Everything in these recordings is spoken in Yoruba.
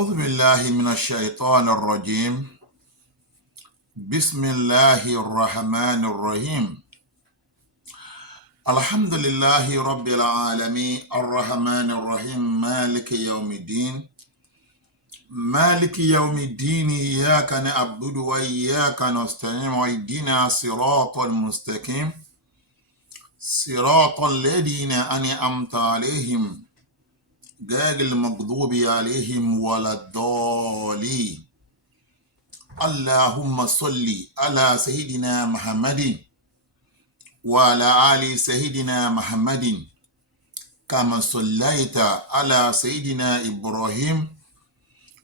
أعوذ بالله من الشيطان الرجيم. بسم الله الرحمن الرحيم. الحمد لله رب العالمين الرحمن الرحيم مالك يوم الدين. مالك يوم الدين إياك نعبد وإياك نستعين واهدنا صراط المستقيم صراط الذين أنعمت عليهم غير المغضوب عليهم ولا الضالين. اللهم صل على سيدنا محمد وعلى آل سيدنا محمد كما صليت على سيدنا إبراهيم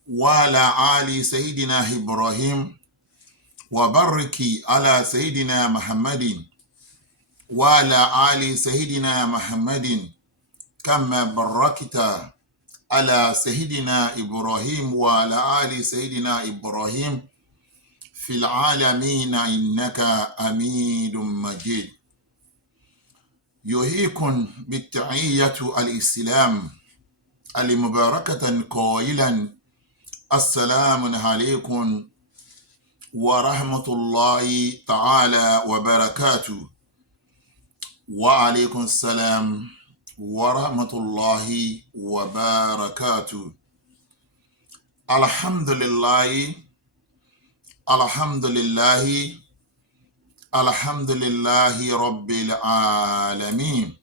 وعلى آل سيدنا إبراهيم وبارك على سيدنا محمد وعلى آل سيدنا محمد كما باركت على سيدنا إبراهيم وعلى آل سيدنا إبراهيم في العالمين إنك حميد مجيد. يحييكم بالتحية الإسلام المباركة قائلا السلام عليكم ورحمة الله تعالى وبركاته. وعليكم السلام ورحمة الله وبركاته. الحمد لله الحمد لله الحمد لله رب العالمين.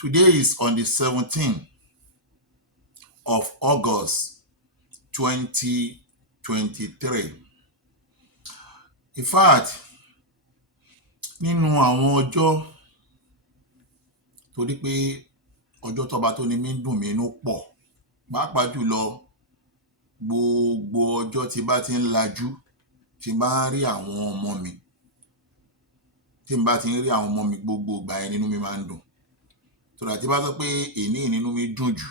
Today is on the 17th of August 2023. In fact, nínú àwọn ọjọ́ torí pé ọjọ́ tọ́ba tó ní mí dùn mí inú pọ̀, pàápàá jùlọ gbogbo ọjọ́ tí bá ti ń lajú tí bá ń rí àwọn ọmọ mi gbogbo ìgbà yẹn nínú mi máa ń dùn. tọ́lá tí bá sọ pé èní nínú mi dùn jù,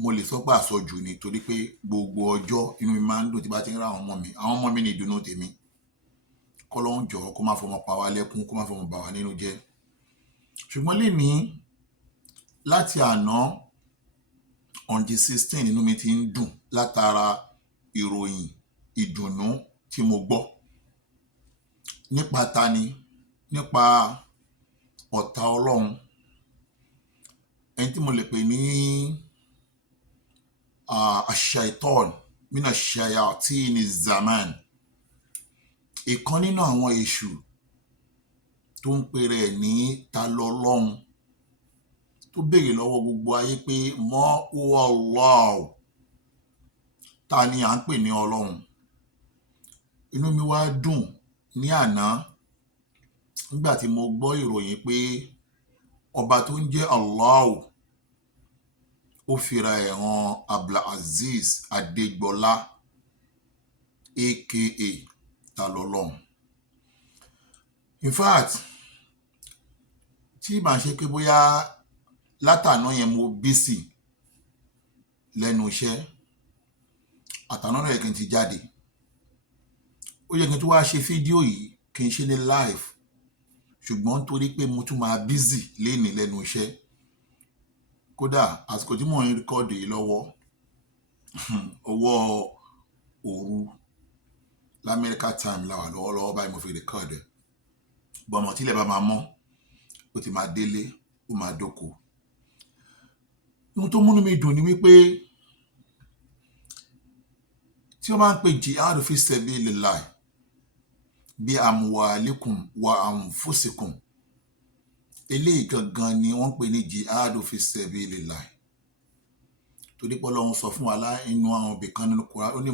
mo lè sọ pé àsọjù ni, torí pé gbogbo ọjọ́ inú mi máa ń dùn tí bá ti ń rí àwọn ọmọ mi ní ìdùnnú tèmi. Kọ́lọ́hún jọ̀ọ́ kó má fọmọ pa wá lẹ́kún, kó má fọmọ bà wá nínú jẹ́. Ṣùgbọ́n lénìí láti àná on the 16 inú mi ti ń dùn látara ìròyìn ìdùnnú tí mo gbọ́ nípa Tani, nípa ọ̀tá Ọlọ́run, ẹni tí mo lè pè ní ash-shaytan mina shayatini zaman, ìkan nínú àwọn èṣù tó ń pè rẹ̀ ní ta lọ́lọ́run, tó béèrè lọ́wọ́ gbogbo ayé pé ma huwa Allah, ta ni à ń pè ní Ọlọ́run. Inú mi wá dùn ní àná nígbà tí mo gbọ́ ìròyìn pé ọba tó ń jẹ́ Allah ó fira ẹ̀ hàn Abdulaziz Adégbọlá aka ta lọ́lọ́run. In fact, tí màá ṣe pé bóyá látàná yẹn mo bísì lẹ́nu iṣẹ́, àtàná náà yẹ kí n ti jáde, ó yẹ kí n tún wá ṣe fídíò yìí kí n ṣe ní live, ṣùgbọ́n torí pé mo tún máa bísì lénìí lẹ́nu iṣẹ́. Kódà àsìkò tí mò ń rìkọ́dù yìí lọ́wọ́ ọwọ́ òru l'America time la wà lọ́wọ́lọ́wọ́ báyìí mo fi rìkọ́dù ẹ̀. Bọ̀mọ̀ tílẹ̀ bá máa mọ́ ó ti máa délé, ó máa dóko. Ohun tó múnú mi dùn ni wípé tí wọ́n máa ń pè jihad fi sabilillah bí amwalikum wa anfusikum, eléyìí gangan ni wọ́n pè ní jihad fi sabilillah. Torí pé Ọlọ́run sọ fún wa inú àwọn ibì kan nínú Kùránì, ó ní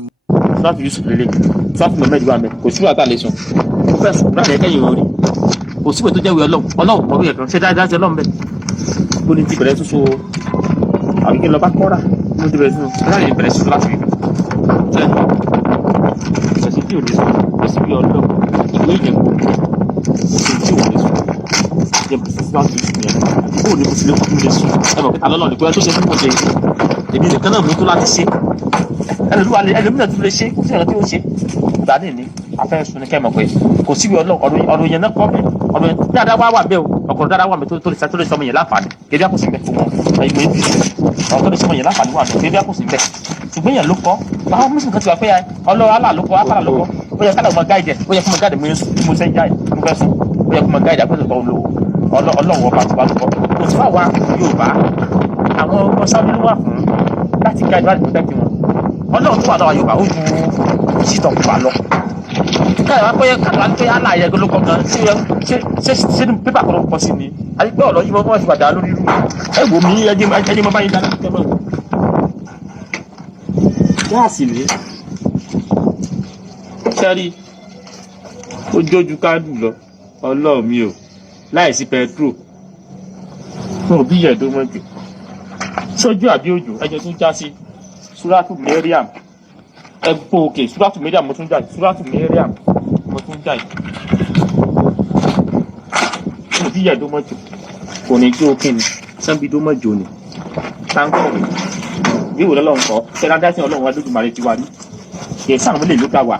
Sáfì Yusuf lélẹ̀, Sáfì Mohammed wà mẹ́, kò sí wàtà lè sùn. Mo fẹ́ sùn láti ẹ̀kẹ́ ìrìn orí. Kò síwèé tó jẹ́ wí Ọlọ́run pọ̀ bí ẹ̀kan, ṣé dáadáa ṣe Ọlọ́run bẹ́ẹ̀. Bó ni ti bẹ̀rẹ̀ tuntun o, àbí kí n lọ bá kọ́ra, mo ti bẹ̀rẹ̀ tuntun, láti bẹ̀rẹ̀ tuntun láti rí. Kò sí tí ò lè sùn, kò sí bí Ọlọ́run, ìwé ìjẹ̀kú, kò sí tí ò lè sùn. Jẹ́ Sáfì Yusuf yẹn, bó ni mo ti lè kọ́ fún mi lè sùn. Ẹ mọ̀ pé ta lọ́lọ́ nìkan tó ṣe fún mọ̀jẹ̀ yìí. Èmi nìkan náà mú tó láti ṣe. Ẹlòmíràn tó lè ṣe, kò sí ẹ̀rọ tí ó ṣe. Ìgbà ní afẹ́ sùn ní kẹ́mọ̀ pé kò síbi ọ̀rọ̀ yẹn náà kọ́ bí ọ̀rọ̀ yẹn dáadáa wá wà bẹ́ẹ̀ o. ọkọ̀ dára wà mí tó lè sọmọ yẹn láǹfààní kébí àkùsí bẹ́ẹ̀ fún wọn ìwé ìbí ọ̀rọ̀ tó lè sọmọ yẹn láǹfààní wà mí kébí àkùsí bẹ́ẹ̀ ṣùgbọ́n yẹn ló kọ́ báwọn mùsùlùmí kan ti wà pé ọlọ́run alá ló kọ́ apára ló kọ́ ó yẹ káàdà ọmọ gáìdẹ̀ ó yẹ kó mọ gáìdẹ̀ mo ṣe ń jáì mo fẹ́ sùn ó yẹ kó mọ gáìdẹ̀ àpẹẹrẹ tó lò ọlọ́run ọba tó bá ló kọ́ kò sí fáwa Yorùbá àwọn ọmọ sáwọn ló wà fún láti gáìdẹ̀ láti protect wọn ọlọ́run tó wà lọ́wọ́ Yorùbá ó ju ìṣìtọ̀ kúpa lọ káyọ̀ pé aláàyè ló kọ́ gan ṣé ní pépà kan ló kọ́ sí ni àti pé ọ̀rọ̀ yìí wọ́n ti padà lórí irú ẹ wò mí ẹni mo bá yín dáná kẹ́ mọ́ wò. gáàsì rèé sẹ́rí ó jójú káàdù lọ ọlọ́ọ̀ mi ò láìsí pẹtrol fún òbí yẹ̀dó mọ́jọ sójú àbí òjò ẹjọ́ tó já sí súrátù mẹ́ríàm ẹgbẹ́ òkè súrátù mẹ́ríàm mo tún jà súrátù mẹ́ríàm mo tún jà yìí fún òbí yẹ̀dó mọ́jọ kò ní jó kí ni sanbi dó mọ́jọ ni táǹkọ̀ bí wò lọ́lọ́ nǹkan ṣẹlá dá sí ọlọ́run wa lójúmọ́ ti wá rí kì í sáà wọlé ló dá wa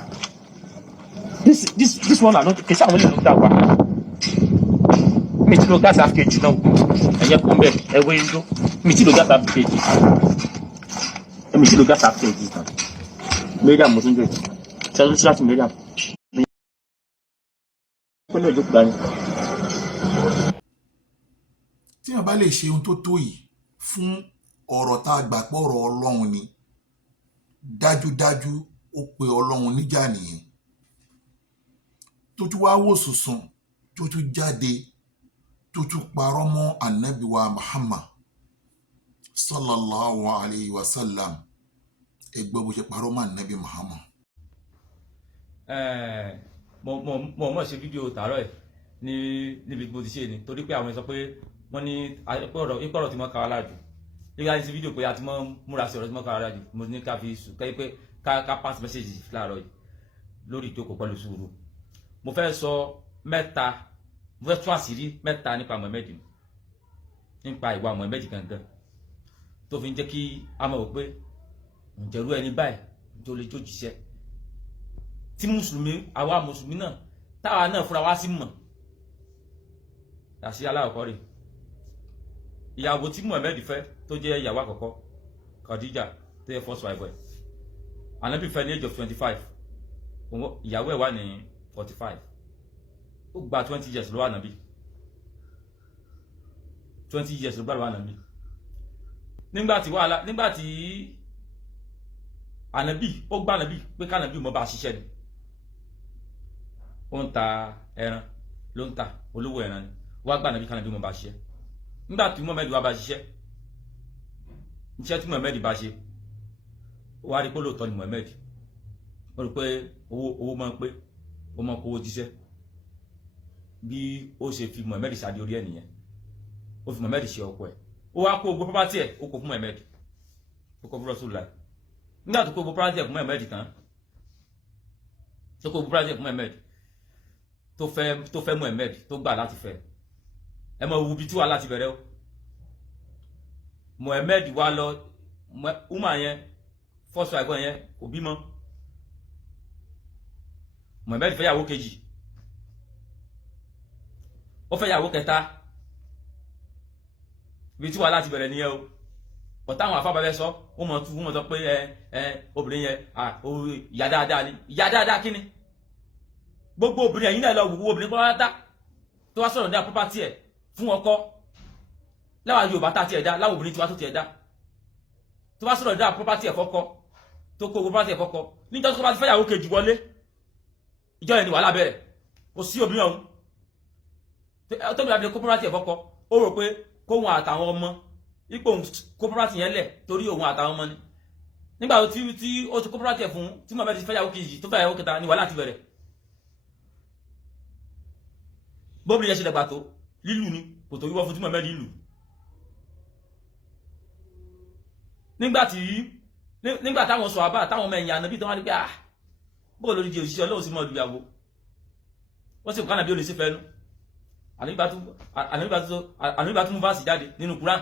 this one àná kì í sáà wọlé ló dá wa mi ti lo gas half kg náà ẹ̀yẹ kún bẹ́ẹ̀ ẹ̀wẹ́ ń dó mi ti lo gas half kg mi ti lo gas half kg náà mẹ́ríà mo tún jẹ́ ṣẹ́yìn sí láti mẹ́ríà pé ní ìjókòó dání. tí wọn bá lè ṣe ohun tó tó yìí fún ọ̀rọ̀ tá a gbà pé ọ̀rọ̀ Ọlọ́run ni dájúdájú ó pe Ọlọ́run níjà nìyẹn tó tún wá wò sùsùn tó tún jáde tó tún parọ́ mọ́ Ànábì wa Muhammad sallallahu alayhi wa sallam ẹgbẹ́ bó ṣe parọ́ mọ́ Ànábì Muhammad. mo mọ̀ ṣe fídíò tààrọ̀ ẹ̀ níbi mo ti ṣe ni torí pé àwọn sọ pé wọ́n ní ọ̀rọ̀ tí mo kà wá láàjù nígbà tí fídíò pé a ti mọ́ múra sí ọ̀rọ̀ tí mo kà wá láàjù mo ní ká fi sùn kẹ́ pé ká pass message láàárọ̀ yìí lórí ìjókòó pẹ̀lú sùúrù mo fẹ́ sọ mẹ́ta mo fẹ́ tún àṣírí mẹ́ta nípa Muhammad nípa ìwà Muhammad gangan tó fi ń jẹ́ kí a mọ̀ pé ǹjẹ́rú ẹni báyìí tó lè jó jíṣẹ́ tí mùsùlùmí àwa mùsùlùmí náà táwa náà fúnra wá sí mọ̀ àṣírí aláwọ̀kọ́ rẹ̀ ìyàwó tí Muhammad fẹ́ tó jẹ́ ìyàwó àkọ́kọ́ Khadija tó yẹ first wife ẹ̀ Ànábì fẹ́ ní age of 25 ìyàwó ẹ̀ wà ní 45 ó gba 20 years ló wà Ànábì 20 years ló gbà lọ́wọ́ Ànábì nígbàtí Ànábì ó gbà Ànábì pé k'Ànábì mọ́ bá ṣiṣẹ́ ni ó ń ta ẹran ló ń ta olówó ẹran ni wá gbà Ànábì k'Ànábì mọ́ bá ṣiṣẹ́ nígbàtí Muhammad wá bá ṣiṣẹ́ iṣẹ́ tí Muhammad bá ṣe wá rí pé lóòótọ́ ni Muhammad ó rí pé owó máa ń pé ó máa ń kówó jíṣẹ́ bí ó ṣe fi Muhammad ṣáde orí ẹ̀ nìyẹn ó fi Muhammad ṣe ọkọ ẹ̀ ó wá kó gbogbo property ẹ̀ ó kó fún Muhammad ó kó fún Rasulullah nígbà tó kó gbogbo property ẹ̀ fún Muhammad tán tó kó gbogbo property ẹ̀ fún Muhammad tó fẹ́ Muhammad tó gbà láti fẹ́ ẹ mọ̀ wo bí tí wà láti bẹ̀rẹ̀ o Muhammad wá lọ uma yẹn first wife yẹn kò bímọ Muhammad fẹ́ yàwó kejì ó fẹ́ yàwó kẹta bí tí wà láti bẹ̀rẹ̀ nìyẹn o ọ̀tá àwọn afábàbẹ́ sọ wọ́n mọ̀ sọ pé obìnrin yẹn ìyá dáadáa ni ìyá dáadáa kí ni gbogbo obìnrin ẹ̀yìn náà lọ wò obìnrin pátá tó wá sọ̀rọ̀ ní property ẹ̀ fún ọkọ láwa Yorùbá tá ti ẹ̀dá láwọn obìnrin tí wá tó ti ẹ̀dá tó wá sọ̀rọ̀ ní property ẹ̀ fọ́kọ tó kó property ẹ̀ fọ́kọ níjọ́ tó bá ti fẹ́ yàwó kejì wọlé ìjọ yẹn ni wàhálà bẹ̀rẹ̀ kò sí obìnrin ọ̀hún tó bí láti kó property ẹ̀ fọ́kọ ó rò pé kóhun àtàwọn ọmọ ipò kó property yẹn lẹ̀ torí òun àtàwọn ọmọ ni nígbà tí ó ti kó property ẹ̀ fún tí Muhammad ti fẹ́ yàwó kejì tó fẹ́ yàwó kẹta ni wàhálà ti bẹ̀rẹ̀ bóbìnrin yẹn ṣe dàgbà tó lílù ni kò tó wíwọ́ fún tí Muhammad lílù nígbà táwọn sọ àbá táwọn ọmọ ẹ̀yìn Ànábì tó wá ní pé bóò lórí di òṣìṣẹ́ Ọlọ́run sí mọ́ ìlúyàwó wọ́n sì kọ́ Ànábì ó lè sí fẹ́nu Ànábì bá tún mú fásì jáde nínú Quran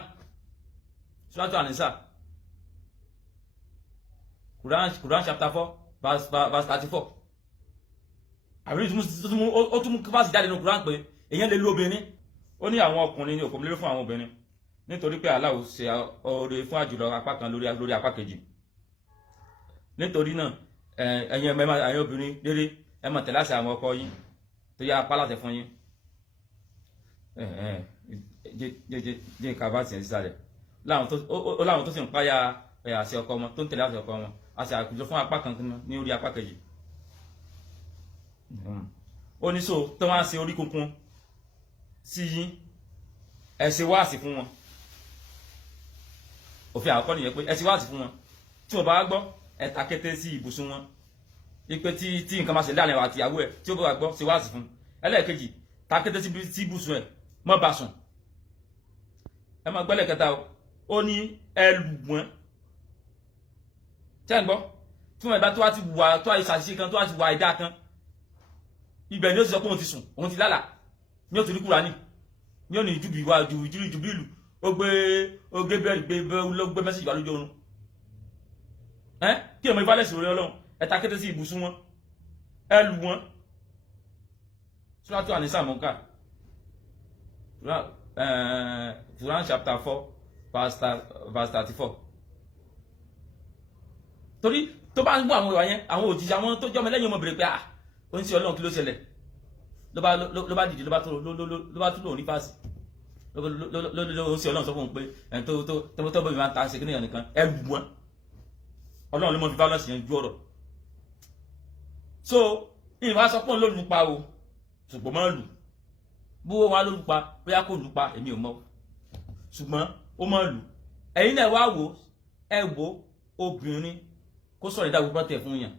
Suratu An-Nisa Quran chapter 4 verse 34 àbí ó tún mú fásì jáde nínú Quran pé èyàn lè lo obìnrin ó ní àwọn ọkùnrin ní òpómúlérò fún àwọn obìnrin nítorí pé Allah ṣe oore fún àjùlọ apá kan lórí apá kejì. Nítorí náà ẹ̀yin obìnrin rere ẹ máa tẹ̀lé àṣẹ àwọn ọkọ yín tó yá apá láti fún yín. Jẹ́ ká bá tiẹ̀ sísàlẹ̀ láwọn tó sì ń páyà àṣẹ ọkọ wọn tó ń tẹ̀lé àṣẹ ọkọ wọn àṣẹ àkùjọ fún apá kan ní orí apá kejì. Ó ní so tó wá ṣe orí kunkun sí yín ẹ ṣe wáàsí fún wọn. Òfin àkọ́kọ́ nìyẹn pé ẹ ṣe wáàsí fún wọn tí wọ́n bá gbọ́ ẹ ta kété sí ibùsùn wọn ipe tí nǹkan máa ṣe láàrin wa àti ìyàwó ẹ tí ó bá gbọ́ ṣe wáàsí fún. Ẹlẹ́ẹ̀kejì ta kété sí ibùsùn ẹ mọ́ bá sùn. Ẹ máa gbọ́ lẹ́ẹ̀kẹta ó ní ẹ lù wọ́n. Ṣé ń gbọ́ tí wọ́n ìbá tó wá ti wà tó àyè ṣàṣìṣe kan tó wá ti wà ìdá kan ibẹ̀ ni ó ti sọ pé òun ti sùn òun ti lálà ní ó ti rí Kùránì ní ó ní Jùbìlù ó gbé mẹ́sàgì wá lójú oorun. Kí ọmọ ìfálẹ̀sì orí Ọlọ́run ẹ ta kété sí ibùsùn wọn ẹ lù wọ́n. Suratu An-Nisa mọ̀ọ́ká Quran chapter 4 verse 34. Torí tó bá ń gbọ́ àwọn ìwà yẹn àwọn òjìjà wọn tó jọmọ lẹ́yìn ọmọbìnrin pé ó ń ṣe Ọlọ́run kí ló ṣẹlẹ̀ ló bá dìde ló bá tún lòun rí fásì ló ń ṣe Ọlọ́run sọ fún un pé tó bọ́ mi máa ń ta ṣe kí nìyàn nìkan ẹ lù wọ́n. Ọlọ́run ló mọ fi violence yẹn ju ọ̀rọ̀. So ìwà sọ pé òun ló lù pa o ṣùgbọ́n máa lù bó wọn ló lù pa bóyá kò lù pa èmi ò mọ̀ ṣùgbọ́n ó máa lù. Ẹ̀yin náà wá wò ẹ wò obìnrin kó sọ̀rọ̀ ìdáwó bọ́tẹ̀ fún yàn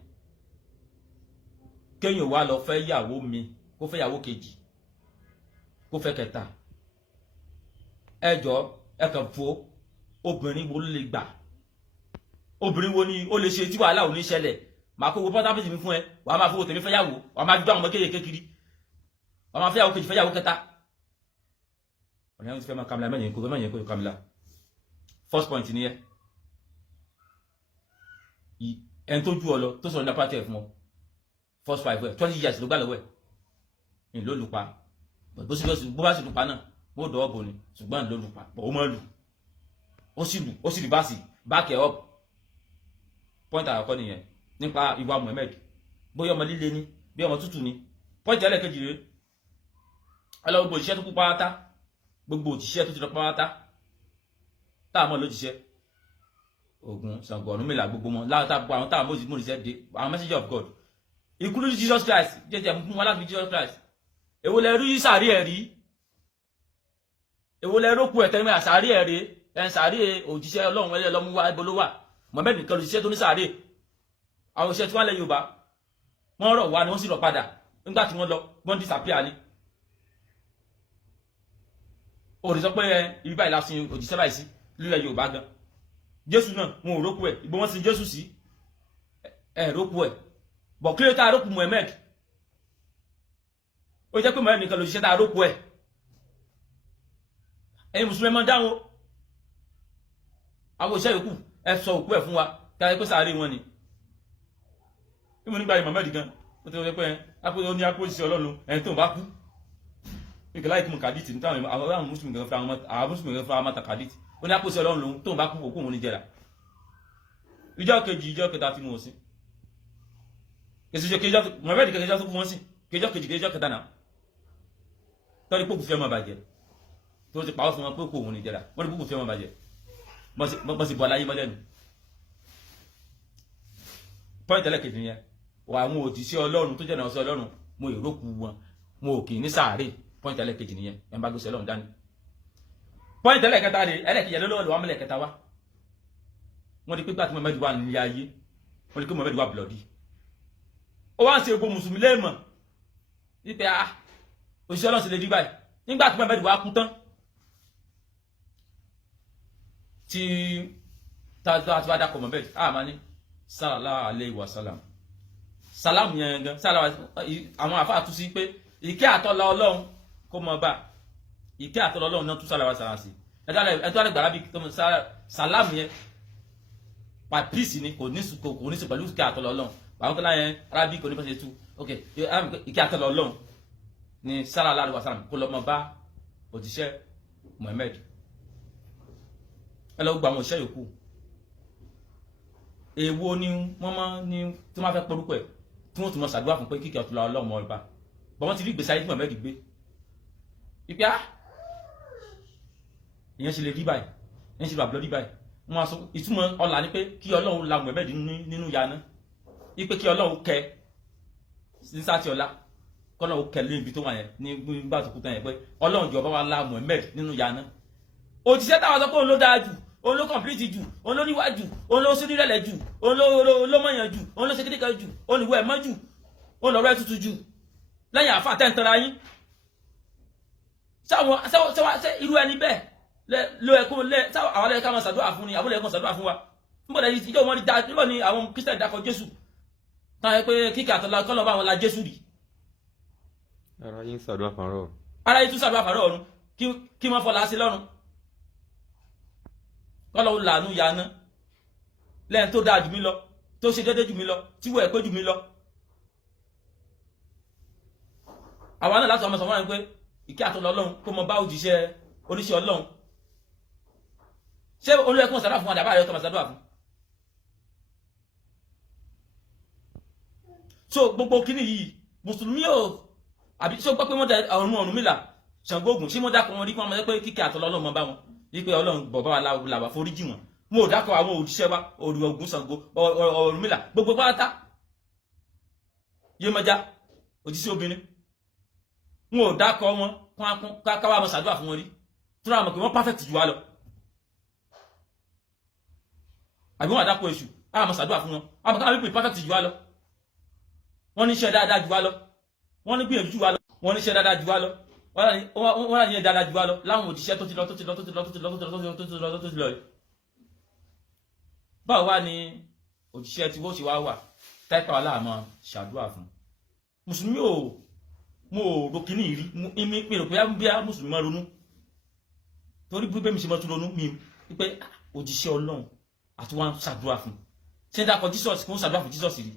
kéèyàn wá lọ fẹ́ yàwó mi kó fẹ́ yàwó kejì kó fẹ́ kẹta. Ẹ jọ̀ọ́ ẹ kàn fò obìnrin wo ló lè gbà obìnrin wo ni ó lè ṣe tí wàhálà ò ní ṣẹlẹ̀ màá kó owó pọ́tápìtì mi fún ẹ wàá máa fowó tèmi fẹ́ yàwó wàá máa fi gbá àwọn ọmọ kéèké kiri wàá máa fẹ́ yàwó kejì fẹ́ yàwó kẹta. ọ̀nà yẹn ti fẹ́ máa kàmìlà mẹ́yìn kó kàmìlà. First point nìyẹn ẹni tó ju ọ lọ tó sọ̀rọ̀ nípa pàtẹ́ fún ọ first 5 ẹ̀ 20 years ló gbà lọ́wọ́ ẹ̀ ní ló lù pa bó bá sì lù pa náà bó dọ̀ọ́ bò ní ṣùgbọ́n ló lù pa bó máa lù ó sì lù báàsì back it up. Point àkọ́kọ́ nìyẹn nípa ìwà Muhammad bóyá ọmọ líle ni bí ọmọ tútù ni. Point ẹlẹ́ẹ̀kejì rèé ọlọ́wọ́ gbogbo òṣìṣẹ́ tó kú pátá gbogbo òṣìṣẹ́ tó ti lọ pátá táàmọ́ ló jíṣẹ́ Ògún Ṣàngó Ọ̀rúnmìlà gbogbo wọn látàgbọ́ àwọn táàmọ́ òṣìṣẹ́ mọ̀rìṣẹ́ dé àwọn messenger of God including Jesus Christ jẹjẹ fún wọn láti Jesus Christ. Èwo lẹ rí sàárì ẹ̀ rí èwo lẹ rókù ẹ̀ tẹ́lẹ̀ àsàárì ẹ̀ rí ẹ̀ sàárì òjíṣẹ́ Ọlọ́run ẹlẹ́ lọ́mú wá ibo ló wà. Mohammed nìkan lòṣìṣẹ́ tó ní sàárè àwọn òṣìṣẹ́ tí wọ́n lẹ Yorùbá wọ́n rọ̀ wá ni wọ́n sì rọ̀ padà nígbà tí wọ́n lọ wọ́n disappear ni. Òrì sọ pé ibi báyìí lásin òjíṣẹ́ báyìí sí lílẹ̀ Yorùbá gan. Jésù náà wọn ò rókù ẹ̀ ìgbó wọn sin Jésù sí rókù ẹ̀ bọ̀ kí ló tá rókù Mohammed ó jẹ́ pé Mohammed nìkan lòṣìṣẹ́ tá rókù ẹ̀. Ẹ̀yin mùsùlùmí máa dáhùn àwọn òṣìṣẹ́ yòókù ẹ sọ òkú ẹ̀ fún wa káyẹ pé sàárè wọn ni. Bí mo nígbà Mohammed gan ó ti rẹ pé ó ní àpòsí Ọlọ́run ẹni tó ń bá kú nígbà láì kí mo kàdíìtì ní táwọn àwọn mùsùlùmí gan fún àwọn mọ́ta kàdíìtì ó ní àpòsí Ọlọ́run lòun tó ń bá kú òkú òun ní jẹrà. Ìjọ kejì ìjọ kẹta tí mo sí èsì kejì Mohammed kejì tó fún wọn sí kejì kejì kejì kẹta náà tọ́ni pé kò fẹ́ mọ́ bàjẹ́ tó ti pàwọ́ fún wọn pé òkú òun ní jẹrà wọ́n ní pé kò fẹ́ mọ́ bàjẹ́ bọ́ sí bọ́ aláyé mọ́lẹ́nu. Point ẹlẹ́kejì yẹn wà àwọn òjíṣẹ́ Ọlọ́run tó jẹ́ náà sí Ọlọ́run mo ìrókù wọn mo ò kì í ní sàárè. Point ẹlẹ́kejì nìyẹn ẹ̀ ń bá gbèsè Ọlọ́run dání. Point ẹlẹ́kẹta rè ẹlẹ́kejì lọ́wọ́ lọ́wọ́ amẹ́lẹ́kẹta wá wọ́n di pé gbà tí Mohammed wà nílé ayé wọ́n di pé Mohammed wà blọ́dì. Ó wá ń ṣe gbogbo mùsùlùmí léèmọ̀ wípé òjíṣẹ́ Ọlọ́run sì lè rí báyìí nígbà tí Mohammed wà kú tán tí tàbí wá dákọ̀ Mohammed máa ní sallallahu alaihi wasallam salam yẹn gan àwọn àfáà tún sí pé ìkẹ́ àtọ́lá Ọlọ́run kó mọ bá ìkẹ́ àtọ́lá Ọlọ́run náà tún sálàwà sàrà sí ẹ̀tọ́ àlẹ́gbà arábí tó mọ salam yẹn pa peace ni kò ní sí pẹ̀lú ìkẹ́ àtọ́lá Ọlọ́run àwọn tọ́lá yẹn arábí kò ní pẹ̀sẹ̀ tú ok ìkẹ́ àtọ́lá Ọlọ́run ni sallallahu alaihi wasallam kó lọ mọ bá òjíṣẹ́ Muhammad ẹ lọ gba àwọn òṣìṣẹ́ yòókù èwo ni wọ́n máa ní tí wọ́n fẹ́ porúkọ ẹ̀ tí wọ́n tún mọ̀ ṣàdúrà fún pé kíkẹ́ ọ̀tún lọ́wọ́ ọlọ́mọ ọba bọ́n wọ́n ti rí ìgbésí ayé tí Muhammad gbé ipe ìyẹn ṣe lè rí báyìí ìyẹn ṣe lè àbúlọ́ rí báyìí wọ́n á sọ ìtumọ̀ ọ̀la ni pé kí Ọlọ́run la Muhammad nínú yaná ipe kí Ọlọ́run kẹ ní sáti ọ̀la kọ́lọ́run kẹ lé ibi tó wà yẹn ní gbà tó kú tán yẹn pé Ọlọ́run jọba wa la Muhammad nínú yaná òjíṣẹ́ táwọn sọ pé òun ló dáa jù òun ló kọ̀m̀plìtì jù òun ló níwá jù òun ló sí nírẹ̀lẹ̀ jù òun ló mọ̀yàn jù òun ló ṣe kékeré jù òun ìwé ẹ̀mọ́ jù òun lọ́rọ̀ ẹ̀ tutù jù lẹ́yìn àfa àtẹ̀ntara yín ṣé irú ẹni bẹ́ẹ̀ lo ẹ̀kọ́ lẹ́ àwọn ẹ̀ka máa ṣàdúrà fún ni àbúrò ẹ̀kọ́ ṣàdúrà fún wa níbo ni ìjọ wọn níbo ni àwọn Kírísítẹ̀nì dákọ̀ Jésù táwọn ẹ̀ pé kíkẹ́ àtọ́lá kọ́lọ́ bá wọn la Jésù rì. ara yín ṣàdúrà fàárọ̀. ara yín tún ṣàdúrà fàárọ̀ ọ̀run kí wọ́n fọlá sí lọ́run kọ́lọ́ làánú yaná lẹ́yìn tó dáa jù mí lọ tó ṣe déédéé jù mí lọ tí wọ́n ẹ̀ pé jù mí lọ. àwa náà láti ọmọ sọ wọn pé ìkẹ́ àtọ́lá Ọlọ́run kó mọ bá òjíṣẹ́ oníṣẹ́ Ọlọ́run ṣé olùyẹ̀kùn ṣàdúrà fún wa dàbá àyọ̀tọ̀ ṣàdúrà fún. so gbogbo kíní yìí mùsùlùmí ò àbí ṣé o gbọ́ pé wọ́n da Ọ̀rúnmìlà Ṣàngó Ògún ṣé wọ́n dákọ̀ wọn rí kí wọ́n mọ̀ pé kíkẹ́ àtọ́lá Ọlọ́run mọ́ bá wọn wípé Ọlọ́run bọ̀bá wa làwà foríjì wọn mo ò dákọ̀ àwọn òjíṣẹ́ wa Ògún Ṣàngó Ọ̀rúnmìlà gbogbo pátá Yemọja òjíṣẹ́ obìnrin wọn ò dákọ̀ wọn káwá mọ̀ ṣàdúrà fún wọn rí tó náà mọ̀ pé wọ́n perfect jù wá lọ àbí wọn àdápọ̀ èṣù àmọ̀ ṣàdúrà fún wọn àmọ̀ káwọn pípé perfect jù wá lọ wọ́n ní iṣẹ́ dáadáa jù wá lọ wọ́n ní gbìyànjú jù wá lọ wọ́n ní iṣẹ́ dáadáa jù wá lọ wọ́n rà ní dáadáa jù wá lọ láwọn òjíṣẹ́ tó ti lọ báwo wá ní òjíṣẹ́ tí wọ́n ṣe wá wà táìpà wà láàmọ́ ṣàdúrà fún mùsùlùmí ò mo ro kíní rí mi rò pé bí a mùsùlùmí máa ronú torí bí bẹ́ẹ̀ mi ṣe máa tún ronú mi pé òjíṣẹ́ Ọlọ́run àti wọn ṣàdúrà fún ṣé ń dákọ̀ Jesus kí wọ́n ṣàdúrà fún Jesus rí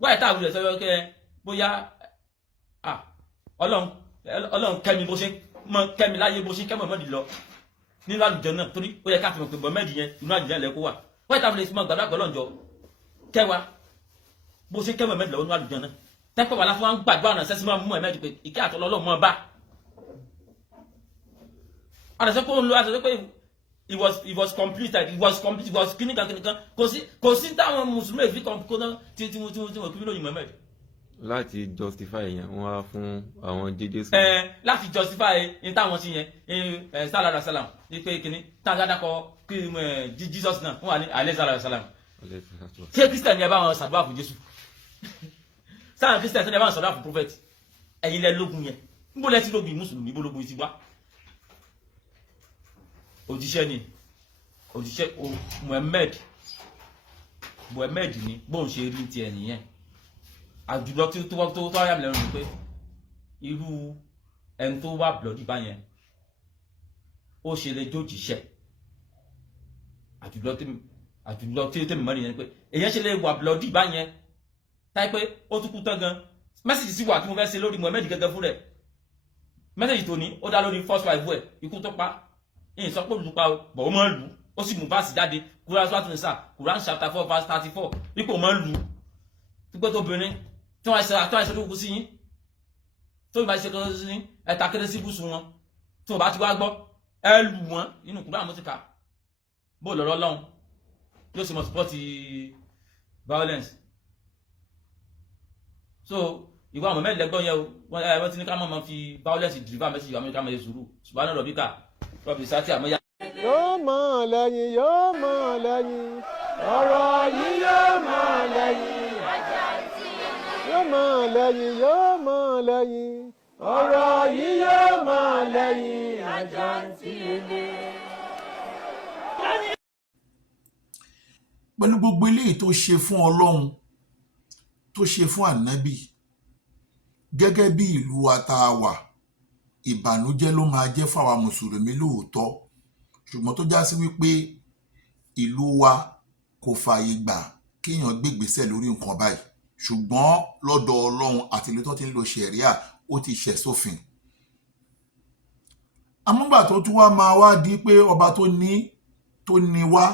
wáyé táwọn olùdẹ̀ sọ́yọ́ kẹ́ bóyá Ọlọ́run kẹ́mi bó ṣe mọ́ kẹ́mi láyé bó ṣe kẹ́mọ̀ mọ́dì lọ nínú àlùjọ náà torí ó yẹ ká fi mọ̀ pé bọ̀mẹ́dì yẹn inú àlùjọ lẹ́kọ́ wà wáyé táwọn olùdẹ̀ mọ́ gbàdúrà gbọ́lọ́njọ kẹwa bó ṣe kẹ́mọ̀ mọ́dì lọ nínú àlùjọ náà tẹ́pẹ́ wà láfún wa ń gbàgbọ́ àrùn sẹ́sí máa mú ẹ̀mẹ́jì pé ìkẹ́ àtọ́lọ́ Ọlọ́run mọ́ bá àrẹ̀sẹ́ pé òun lo àtẹ̀sẹ́ pé it was completed it was kíníkan kò sí táwọn mùsùlùmí èfi kan kó náà tí wọ́n kí lóyìn Muhammad. láti justify yẹn wọ́n á fún àwọn jẹjẹ sí. láti justify ní táwọn sí yẹn sálàrà sálàm ní pé kíní táwọn dáadáa kọ kí Jesus náà wọ́n wà ní alẹ́ sálàrà sálàm. ṣé Christian ni ẹ bá wọn ṣàdúrà fún Jésù sáà Christian sẹ́ni ẹ bá ń sọ̀rọ̀ fún prophet ẹ̀yin lẹ lógun yẹn níbo lẹ ti lógun mùsùlùmí níbo lógun ti wá òjíṣẹ́ ni òjíṣẹ́ Muhammad ni bóun ṣe rí ti ẹ̀ nìyẹn àjùlọ tó wáyà lẹ́nu ni pé irú ẹni tó wá blọ́dì báyẹn ó ṣe lè jójìṣẹ́ àjùlọ tí tèmi mọ́ nìyẹn pé èyàn ṣe lè wà blọ́dì báyẹn táyé pé ó tún kú tán gan mẹ́sàgì sí wà tí mo fẹ́ ṣe lórí Muhammad gẹ́gẹ́ fún rẹ̀ mẹ́sàgì tó ní ó dá lórí first wife ẹ̀ ikú tó pa ìyìn sọ pé olùpa bọ̀ ó máa ń lù ó sì mú báàsì jáde Quran Surah Nisa Quran chapter 4 verse 34 wípé ó máa ń lù pípẹ́ tóbìnrin tí wọ́n ṣe lókun sí yín tó ìbá ṣe kọ́ sí ẹ̀ta kéré sí ibùsùn wọn tí wọ́n bá ti wá gbọ́ ẹ lù wọ́n nínú Quran mọ́tíkà bó lọ́rọ́ lọ́hùn yóò sì mọ̀ support violence so ìwà àwọn mẹ́lẹ̀gbọ́n yẹ wọ́n ti ní ká mọ̀ fi violence deliver message àwọn Amẹ́ríkà mẹ́lẹ̀ sùúrù ṣùgbọ́n náà rọ̀bíkà rọ̀bì sátì àmọ́yá. yóò mọ̀ lẹ́yìn ọ̀rọ̀ yìí yóò mọ̀ lẹ́yìn yóò mọ̀ lẹ́yìn ọ̀rọ̀ yìí yóò mọ̀ lẹ́yìn àjàǹtí ilé. pẹ̀lú gbogbo eléyìí tó ṣe fún Ọlọ́run tó ṣe fún ànábì gẹ́gẹ́ bí ìlú wa tá a wà ìbànújẹ́ ló máa jẹ́ fáwa mùsùlùmí lóòótọ́ ṣùgbọ́n tó já sí wípé ìlú wa kò fààyè gbà kéèyàn gbégbèsè lórí nǹkan báyìí ṣùgbọ́n lọ́dọ̀ Ọlọ́run àti ilé tó ti ń lo ṣẹ̀ríà ó ti ṣẹ̀ sófin amúgbà tó tún wá máa wá di pé ọba tó ní wá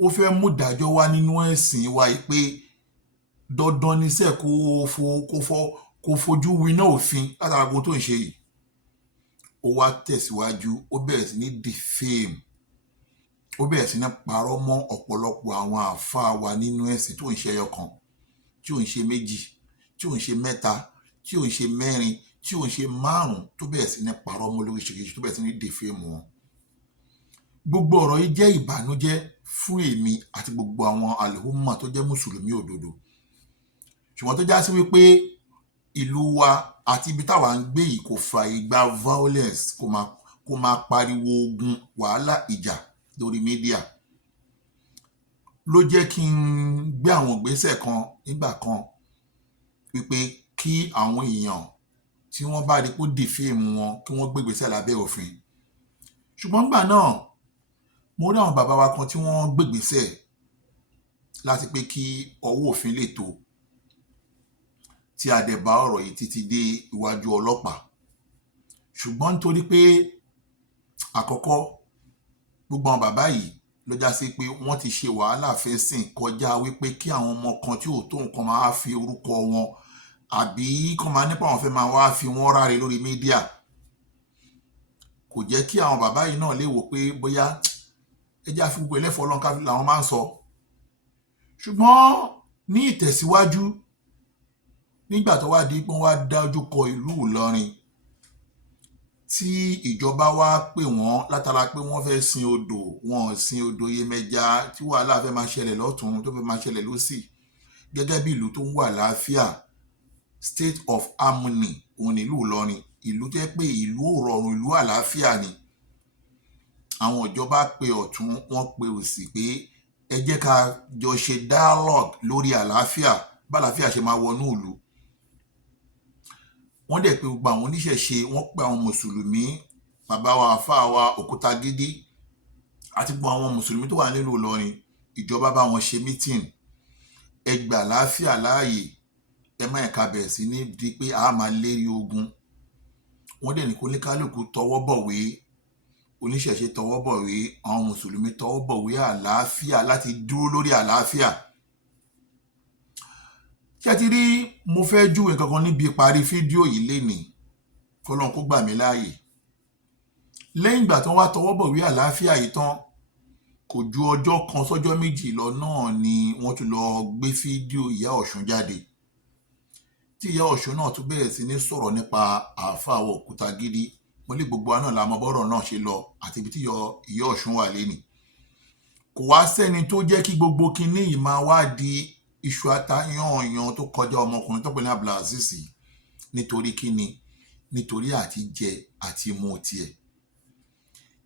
ó fẹ́ mú ìdájọ́ wá nínú ẹ̀sìn wa yìí pé dandan níṣẹ́ kó fojú winá òfin látara gbogbo tó ń ṣe yìí. Ó wá tẹ̀síwájú, ó bẹ̀rẹ̀ sí ní defame, ó bẹ̀rẹ̀ sí ní parọ́ mọ́ ọ̀pọ̀lọpọ̀ àwọn àáfàá wa nínú ẹ̀sìn tó ń ṣe ẹyọ kan, tí ò ń ṣe méjì, tí ò ń ṣe mẹ́ta, tí ò ń ṣe mẹ́rin, tí ò ń ṣe márùn-ún, tó bẹ̀rẹ̀ sí ní parọ́ mọ́ lóríṣiríṣi, tó bẹ̀rẹ̀ sí ní defame wọn. Gbogbo ọ̀rọ̀ yìí jẹ́ ìbànújẹ́ fún èmi àti gbogbo àwọn àlùmọ̀ tó jẹ́ mùsùlùmí òdodo. Ṣùgbọ́n tó já sí wípé ìlú wa àti ibi táwa ń gbé yìí kò fààyè gba violence, kó máa pariwo ogun, wàhálà, ìjà lórí mídíà. Ló jẹ́ kí n gbé àwọn ìgbésẹ̀ kan nígbà kan wípé kí àwọn èèyàn tí wọ́n bá rí kó defame wọn kí wọ́n gbé ìgbésẹ̀ lábẹ́ òfin. Ṣùgbọ́n nígbà náà mo rí àwọn bàbá wa kan tí wọ́n gbé ìgbésẹ̀ láti pé kí ọwọ́ òfin lè tó, tí a dẹ̀ bá ọ̀rọ̀ yìí títí dé iwájú ọlọ́pàá. Ṣùgbọ́n nítorí pé àkọ́kọ́ gbogbo àwọn bàbá yìí ló já sí pé wọ́n ti ṣe wàhálà fẹ́sìn kọjá wípé kí àwọn ọmọ kan tí ò tó nǹkan máa fi orúkọ wọn àbí kán máa nípa àwọn fẹ́ máa wá fi wọ́n ráre lórí mídíà. Kò jẹ́ kí àwọn bàbá yìí náà lè wò pé bóyá ẹjẹ́ àfi gbogbo ẹlẹ́fọ̀ọ́ lọ́nká làwọn máa ń sọ. Ṣùgbọ́n ní ìtẹ̀síwájú, nígbà tó wá di pé wọ́n wá dájú kọ ìlú Ìlọrin, tí ìjọba wá pè wọ́n látara pé wọ́n fẹ́ sin odò, wọn sin odò Yemẹja, tí wàhálà fẹ́ máa ṣẹlẹ̀ lọ́tún tó fẹ́ máa ṣẹlẹ̀ lósì, gẹ́gẹ́ bí ìlú tó ń wà láàfíà, state of harmony, òun nílùú Ìlọrin, ìlú tó jẹ́ pé ìlú òrọ̀rùn, ìlú àlàáfíà ni. Àwọn ìjọba pe ọ̀tún, wọ́n pe òsì pé ẹ jẹ́ ká jọ ṣe dialogue lórí àlàáfíà, bá àlàáfíà ṣe máa wọnú ìlú. Wọ́n dẹ̀ pé gbogbo àwọn oníṣẹ̀ṣe, wọ́n pe àwọn mùsùlùmí, bàbá wa àfáà wa Òkútagídí àti gbogbo àwọn mùsùlùmí tó wà nílùú Ìlọrin. Ìjọba bá wọn ṣe meeting, ẹ gbà àlàáfíà láàyè, ẹ má ẹ̀ka bẹ̀rẹ̀ sí ní di pé a máa lérí ogun. Wọ́n dẹ̀ ní kó oníkálùkù tọwọ́ bọ̀wé, oníṣẹ̀ṣe tọwọ́ bọ̀wé, àwọn mùsùlùmí tọwọ́ bọ̀wé àlàáfíà láti dúró lórí àlàáfíà. Ṣé ti rí, mo fẹ́ júwe kankan níbi ìparí fídíò yìí lénìí, k'Ọlọ́run kó gbà mí láàyè. Lẹ́yìn ìgbà tí wọ́n wá tọwọ́ bọ̀wé àlàáfíà yìí tán, kò ju ọjọ́ kan sọ́jọ́ méjì lọ náà ni wọ́n tún lọ gbé fídíò ìyá Ọ̀ṣun jáde, tí ìyá Ọ̀ṣun náà tún bẹ̀rẹ̀ sí ní sọ̀rọ̀ nípa àáfàá wa Òkútagídí. Mo lè gbogbo wa náà la mọ bọ́rọ̀ náà ṣe lọ àti ibi tí ìyá Ọ̀ṣun wà lénìí. Kò wá sẹ́ni tó jẹ́ kí gbogbo kinní yìí máa wá di iṣu atayanyan tó kọjá ọmọkùnrin tó pè ní Abdulaziz. Nítorí kíni? Nítorí àti jẹ àti mu tiẹ̀.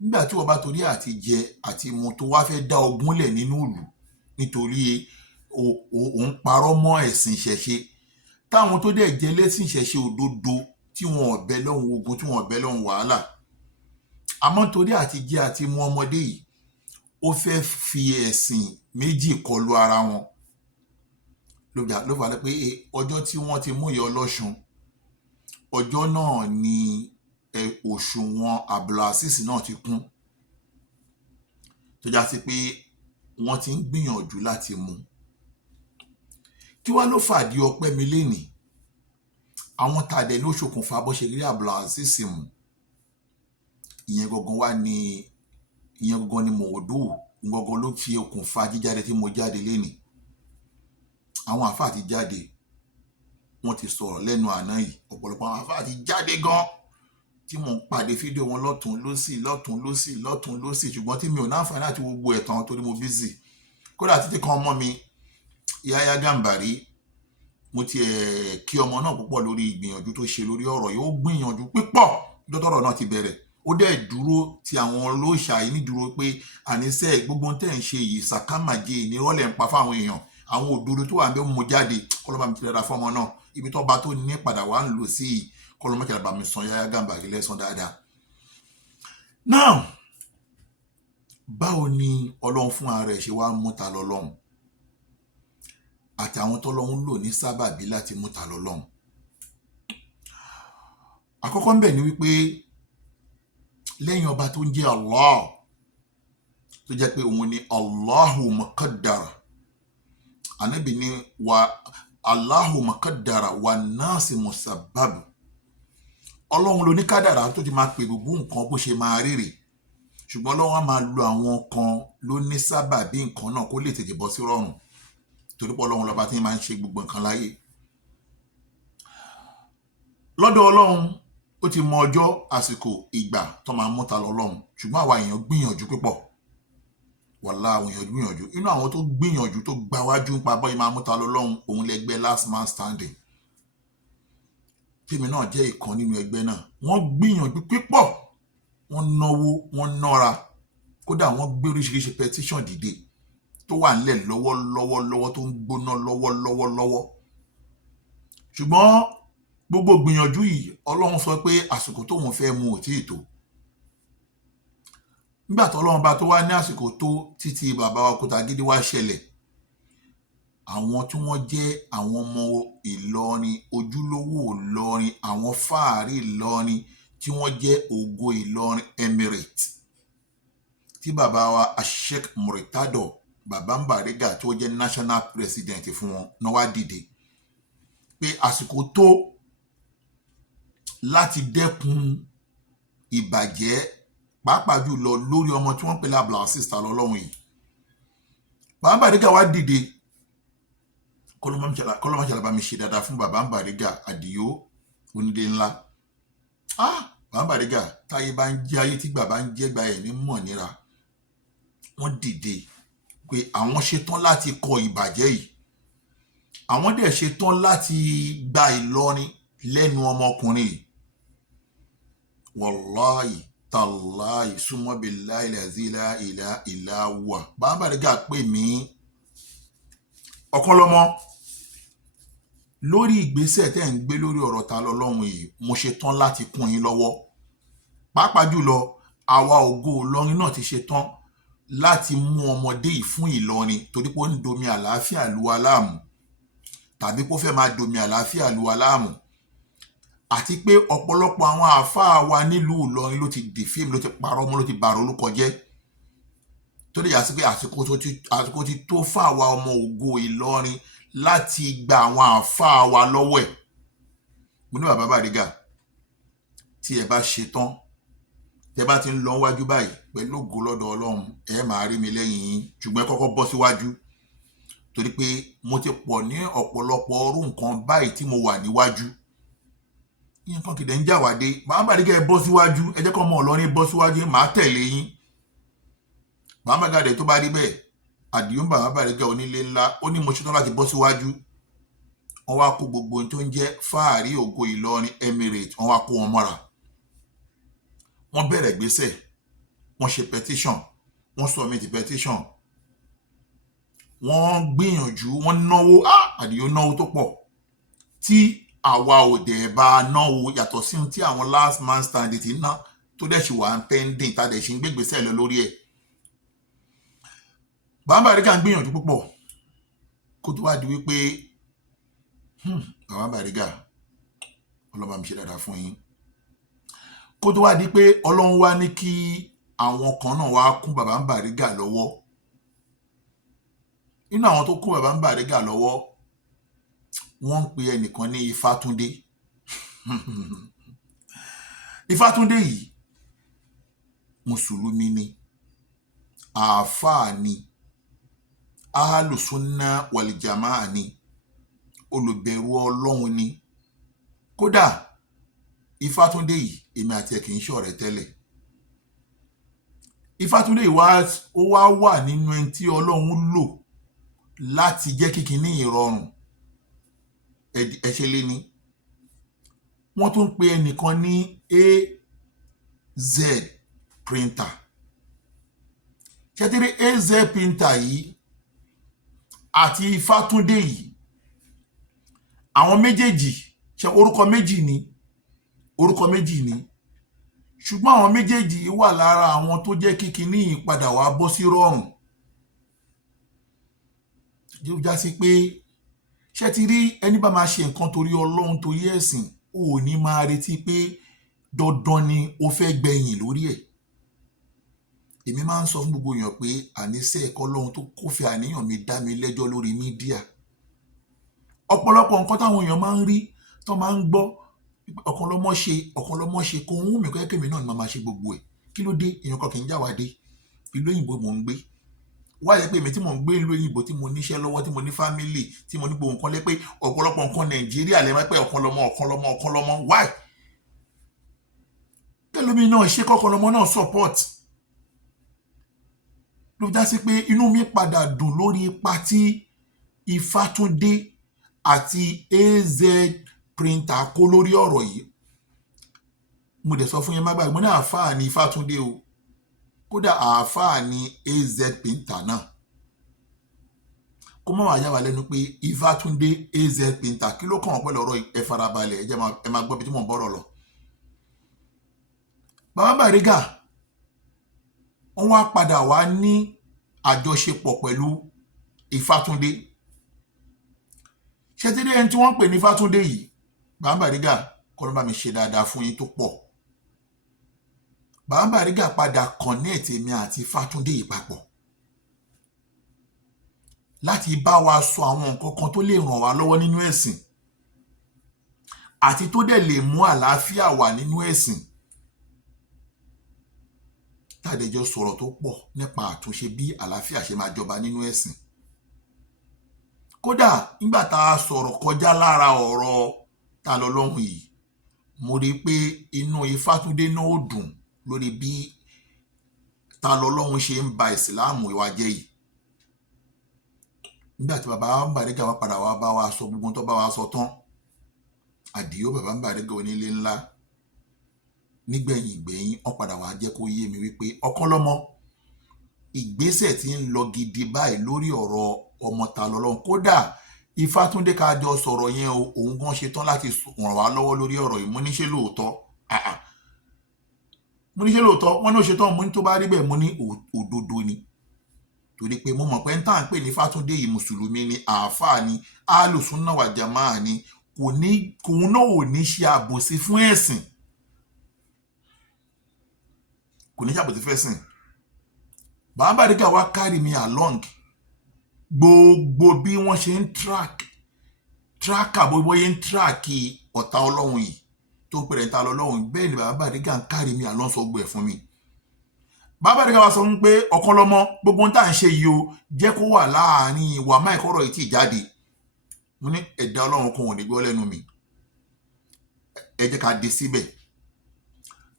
Nígbà tí wọ́n bá torí àti jẹ àti mu tó wá fẹ́ dá ogun lẹ̀ nínú ìlú nítorí òun parọ́ mọ́ ẹ̀sìn ìṣẹ̀ṣe, táwọn tó dẹ̀ jẹ́ lẹ́sìn ìṣẹ̀ṣe òdodo tí wọn ò bẹ lọ́hùn ogun, tí wọn ò bẹ lọ́hùn wàhálà, àmọ́ torí àti jẹ àti mu ọmọdé yìí, ó fẹ́ fi ẹ̀sìn méjì kọlu ara wọn. Ló fà á pé ọjọ́ tí wọ́n ti mú ìyá Ọlọ́ṣun, ọjọ́ náà ni òṣùwọ̀n Abdulaziz náà ti kún, tó já sí pé wọ́n ti ń gbìyànjú láti mú. Kí wá ló fàdí ọpẹ́ mi lénìí? Àwọn tàdé ló ṣokùnfà bó ṣe rí Abdulaziz mú. Ìyẹn gangan ni mọ̀ọ́dù, gangan ló fi okùnfà jíjáde tí mo jáde lénìí. Àwọn àfáà ti jáde, wọ́n ti sọ̀rọ̀ lẹ́nu àná yìí, ọ̀pọ̀lọpọ̀ àwọn àfáà ti jáde gan, tí mo ń pàdé fídíò wọn lọ́tún lósì, ṣùgbọ́n tí mi ò náǹfààní láti gbogbo ẹ̀tàn torí mo busy. Kódà títí kan ọmọ mi Yahya Gambari, mo ti kí ọmọ náà púpọ̀ lórí ìgbìyànjú tó ṣe lórí ọ̀rọ̀ yìí. Ó gbìyànjú pípọ̀ lọ́tọ̀rọ̀ náà ti bẹ̀rẹ̀. Ó dẹ̀ dúró ti àwọn olóòṣà yìí nídúró pé àníṣe gbogbo tẹ́ ń ṣe yìí sàkámàjẹ ìnírọ́lẹ̀ ń pa fáwọn èèyàn. Àwọn òdodo tó wà ń bẹ mú jáde, kọ́lọ́mà mi ti rẹ̀ra fọ́mọ náà. Ibi tó bá tó ní padà wà ń lò sí, kọ́lọ́mà kí àbàmì san Yahya Gambari lẹ́san dáadáa. Now, báwo ni Ọlọ́run fún ara ẹ̀ ṣe wá mú ta lọ́lọ́run? Àti àwọn tọ́lọ́run lò ní sábàbí láti mú ta lọ́lọ́run. Àkọ́kọ́ ń bẹ ni wípé lẹ́yìn ọba tó ń jẹ́ Allah tó jẹ́ pé òun ni Allahu muqaddara Ànábì ní wa Allahu muqaddara wa nasi musabbab Ọlọ́run ló ní kádàrá tó ti máa pè gbogbo nǹkan bó ṣe máa rírè ṣùgbọ́n Ọlọ́run á máa lo àwọn kan ló ní sábàbí nǹkan náà kó lè tètè bọ́ sí rọrùn torí pé Ọlọ́run lọ́ba tí máa ń ṣe gbogbo nǹkan láyé lọ́dọ̀ Ọlọ́run ó ti mọ ọjọ́ àsìkò ìgbà tó máa mú ta lọ́lọ́run ṣùgbọ́n àwa èèyàn gbìyànjú púpọ̀ wàlá àwọn èèyàn gbìyànjú inú àwọn tó gbìyànjú tó gbáwájú ń pa bọ́yìí máa mú ta lọ́lọ́run òun lẹ́gbẹ́ last man standing tèmi náà jẹ́ ìkan nínú ẹgbẹ́ náà wọ́n gbìyànjú púpọ̀ wọ́n náwó wọ́n nára kódà wọ́n gbé oríṣiríṣi petition dìde tó wà nílẹ̀ lọ́wọ́lọ́wọ́ tó ń gbóná lọ́wọ́lọ́wọ́ ṣùgbọ́n gbogbo gbìyànjú yìí Ọlọ́run sọ pé àsìkò tóun fẹ́ mú ò tíì tó nígbà tó Ọlọ́run bá tó wá ní àsìkò tó títí bàbá wa Kòtàgídí wá ṣẹlẹ̀ àwọn tí wọ́n jẹ́ àwọn ọmọ Ìlọrin ojúlówó Ìlọrin àwọn fáàrí Ìlọrin tí wọ́n jẹ́ ògo Ìlọrin Emirate tí bàbá wa Sheikh Muritado bàbá Mbariga tó jẹ́ national president fún wọn náà wá dìde pé àsìkò tó láti dẹ́kun ìbàjẹ́ pàápàá jùlọ lórí ọmọ tí wọ́n pè lábla sísá lọ́lọ́run yìí bàbá Mbariga wá dìde kọlọmọṣàlá bá mi ṣe dáadáa fún bàbá Mbariga Àdìó onídé ńlá bàbá Mbariga táyé bá ń jẹ́ ayé tí bàbá ń jẹ́ gba ẹ̀ ní mọ̀ níra wọ́n dìde pé àwọn ṣetán láti kọ ìbàjẹ́ yìí àwọn dẹ̀ ṣetán láti gba Ìlọrin lẹ́nu ọmọkùnrin yìí wàláhì tàláhì súnmọ́ billahi la ilaha illa huwa bàbá Mbariga pè mí ọ̀kanlọ́mọ lórí ìgbésẹ̀ tẹ́ ń gbé lórí ọ̀rọ̀ ta lọ́lọ́run yìí mo ṣetán láti kún yín lọ́wọ́ pàápàá jùlọ àwa ògo Ìlọrin náà ti ṣetán láti mú ọmọdé yìí fún Ìlọrin torí pé ó ń domi àlàáfíà lu aláàmù tàbí pé ó fẹ́ máa domi àlàáfíà lu aláàmù àti pé ọ̀pọ̀lọpọ̀ àwọn àáfàá wa nílùú Ìlọrin ló ti dìfíìmù ló ti parọ́ mọ́ ló ti bàrọ̀ orúkọ jẹ́ tó lè yà sí pé àsìkò ti tó fún àwa ọmọ ògo Ìlọrin láti gba àwọn àáfàá wa lọ́wọ́ ẹ̀ mo ní bàbá Mbariga tí ẹ bá ṣe tán tẹ bá ti ń lọ wájú báyìí pẹ̀lú ògo lọ́dọ̀ Ọlọ́run ẹ máa rí mi lẹ́yìn yín ṣùgbọ́n ẹ kọ́kọ́ bọ́ síwájú torí pé mo ti pọ̀ ní ọ̀pọ̀lọpọ̀ ọrú nǹkan báyìí tí mo wà níwájú nǹkan kìdẹ̀ ń jà wá dé bàbá Mbariga ẹ bọ́ síwájú ẹ jẹ́ kọ́ ọmọ Ìlọrin bọ́ síwájú màá tẹ̀lé yín bàbá Mbariga tó bá rí bẹ́ẹ̀ Àdìó bàbá Mbariga onílé ńlá ó ní mo ṣetán láti bọ́ síwájú wọ́n wá kó gbogbo ohun tó ń jẹ́ fáàrí ògo Ìlọrin Emirate wọ́n wá kó wọn mọ́ra wọ́n bẹ̀rẹ̀ gbésẹ̀ wọ́n ṣe petition wọ́n submit petition wọ́n gbìyànjú wọ́n náwó Àdìó náwó tó pọ̀ tí àwa ò dẹ̀ bá náwó yàtọ̀ sí ohun tí àwọn last man standing ti ná tó dẹ̀ ṣì wà ń pending tá dẹ̀ ṣì ń gbégbèsẹ̀ lọ lórí ẹ̀ bàbá Mbariga ń gbìyànjú púpọ̀ kó tó wá di wípé bàbá Mbariga ọlọ́ba mi ṣe dáadáa fún yín kó tó wá di pé Ọlọ́run wá ní kí àwọn kan náà wá kún bàbá Mbariga lọ́wọ́ nínú àwọn tó kún bàbá Mbariga lọ́wọ́ wọ́n ń pe ẹnìkan ní Ifátúndé Ifátúndé yìí mùsùlùmí ni àáfàá ni ahàlùsúnná wàlìjàmáà ni olùbẹ̀rù Ọlọ́run ni kódà Ifátúndé yìí èmi àti ẹ̀ kì í ṣọ̀rẹ́ tẹ́lẹ̀ Ifátúndé yìí ó wá wà nínú ẹni tí Ọlọ́run lò láti jẹ́ kíkiní ìrọ̀rùn ẹ̀ṣẹ̀ lé ní wọ́n tún pe ẹnìkan ní AZ printer ṣẹ́tẹ́rẹ́ AZ printer yìí àti Ifátúndé yìí àwọn méjèèjì ṣe orúkọ méjì ni ṣùgbọ́n àwọn méjèèjì wà lára àwọn tó jẹ́ kíkiní ìpadà wá bọ́ sí rọrùn yóò já sí pé ṣé ti rí ẹni bá máa ṣe nǹkan torí Ọlọ́run torí ẹ̀sìn ò ní máa retí pé dandan ni ó fẹ́ gbẹ̀yìn lórí ẹ̀. Èmi máa ń sọ fún gbogbo èèyàn pé àníṣe ẹ̀kọ́ lọ́hun tó kó fi àníyàn mi dá mi lẹ́jọ́ lórí mídíà. Ọ̀pọ̀lọpọ̀ nǹkan táwọn èèyàn máa ń rí tó máa ń gbọ́ ọ̀kan lọ́mọ ṣe kò ń wù mí kẹ́kẹ́ mi náà ni màá máa ṣe gbogbo ẹ̀. Kí ló dé? Èèyàn kan kì í jáwádé. Ìlú òyìnbó mò ń gbé. Wáyé pé èmi tí mò ń gbé ìlú òyìnbó tí mo níṣẹ́ lọ́wọ́ tí mo ní fámílì tí mo ní gbogbo nǹkan lé pé ọ̀pọ̀lọpọ̀ nǹkan Nàìjíríà lè máa pẹ́ ọ̀kan lọ́mọ why? Tẹ́lómi náà ṣe kọ́kan lọ́mọ náà support. Ló já sí pé inú mi padà dùn lórí ipa tí Ifátúndé àti AZ printer kó lórí ọ̀rọ̀ yìí. Mo dẹ̀ sọ fún yín má gbàgbé mo ní àáfàá ní Ifátúndé o, kódà àáfàá ní AZ printer náà. Kó má wàá yà wá lẹ́nu pé Ifátúndé AZ printer kí ló kàn wọ́n pẹ̀lú ọ̀rọ̀ ẹ farabalẹ̀ ẹ máa gbọ́ bí tí mò ń bọ̀rọ̀ lọ. Bàbá Bariga wọ́n wá padà wá ní àjọṣepọ̀ pẹ̀lú Ifátúndé. Ṣé tí ẹni tí wọ́n ń pè ní Ifátúndé yìí, Bàbá Bariga kọ́ ló bá mi ṣe dáadáa fún yín tó pọ̀. Bàbá Bariga padà connect èmi àti Ifátúndé yìí papọ̀ láti bá wa sọ àwọn nǹkan kan tó lè ràn wá lọ́wọ́ nínú ẹ̀sìn àti tó dẹ̀ lè mú àlàáfíà wà nínú ẹ̀sìn. Tádẹjọ́ sọ̀rọ̀ tó pọ̀ nípa àtúnṣe bí àlàáfíà ṣe máa jọba nínú ẹ̀sìn. Kódà nígbà tá a sọ̀rọ̀ kọjá lára ọ̀rọ̀ ta lọ lọ́hùn yìí, mo rí i pé inú Ifátúndé náà ò dùn lórí bí ta lọ lọ́hùn ṣe ń ba ìsìláàmù ìwà jẹ́ yìí. Nígbà tí bàbá Bariga wá padà wá bá wa sọ gbogbo tó bá wa sọ tán, Àdìó bàbá Bariga onílé ńlá nígbẹ̀yìn wọ́n padà wá jẹ́ kó yé mi wípé ọ̀kan lọ́mọ ìgbésẹ̀ tí ń lọ gidi báyìí lórí ọ̀rọ̀ ọmọ ta lọ lọ́hùn. Kódà Ifátúndé ká jọ sọ̀rọ̀ yẹn o, òun gan ṣe tán láti ràn wá lọ́wọ́ lórí ọ̀rọ̀ yìí. Mo ní ṣe lóòótọ́ wọ́n ní ó ṣe tán. Mo ní tó bá rí bẹ́ẹ̀ mo ní òdodo ni, torí pé mo mọ̀ pé ń tà ń pè ní Ifátúndé yìí mùsùlùmí ni, àáfàá ni, alùsùnnà wà jàmáà ni, kòun náà ò ní ṣe àbòsí fún ẹ̀sìn, kò ní ṣe àbòsí fún ẹ̀sìn. Bàbá Bariga wá carry me along gbogbo bí wọ́n ṣe ń tracker bó bóyá ń track ọ̀tá ọlọ́run yìí tó ń pèrè ń ta ọlọ́run, bẹ́ẹ̀ ni Bàbá Bariga ń carry me along sọ gbẹ̀ fún mi. Bàbá Bariga wá sọ pé ọ̀kan lọ́mọ gbogbo ń tà ń ṣe yìí o jẹ́ kó wà láàárín ìwà máìkọ́rọ̀ yìí tí jáde. Mo ní ẹ̀dá ọlọ́run kan ò ní gbọ́ lẹ́nu mi, ẹ jẹ́ ká dé síbẹ̀.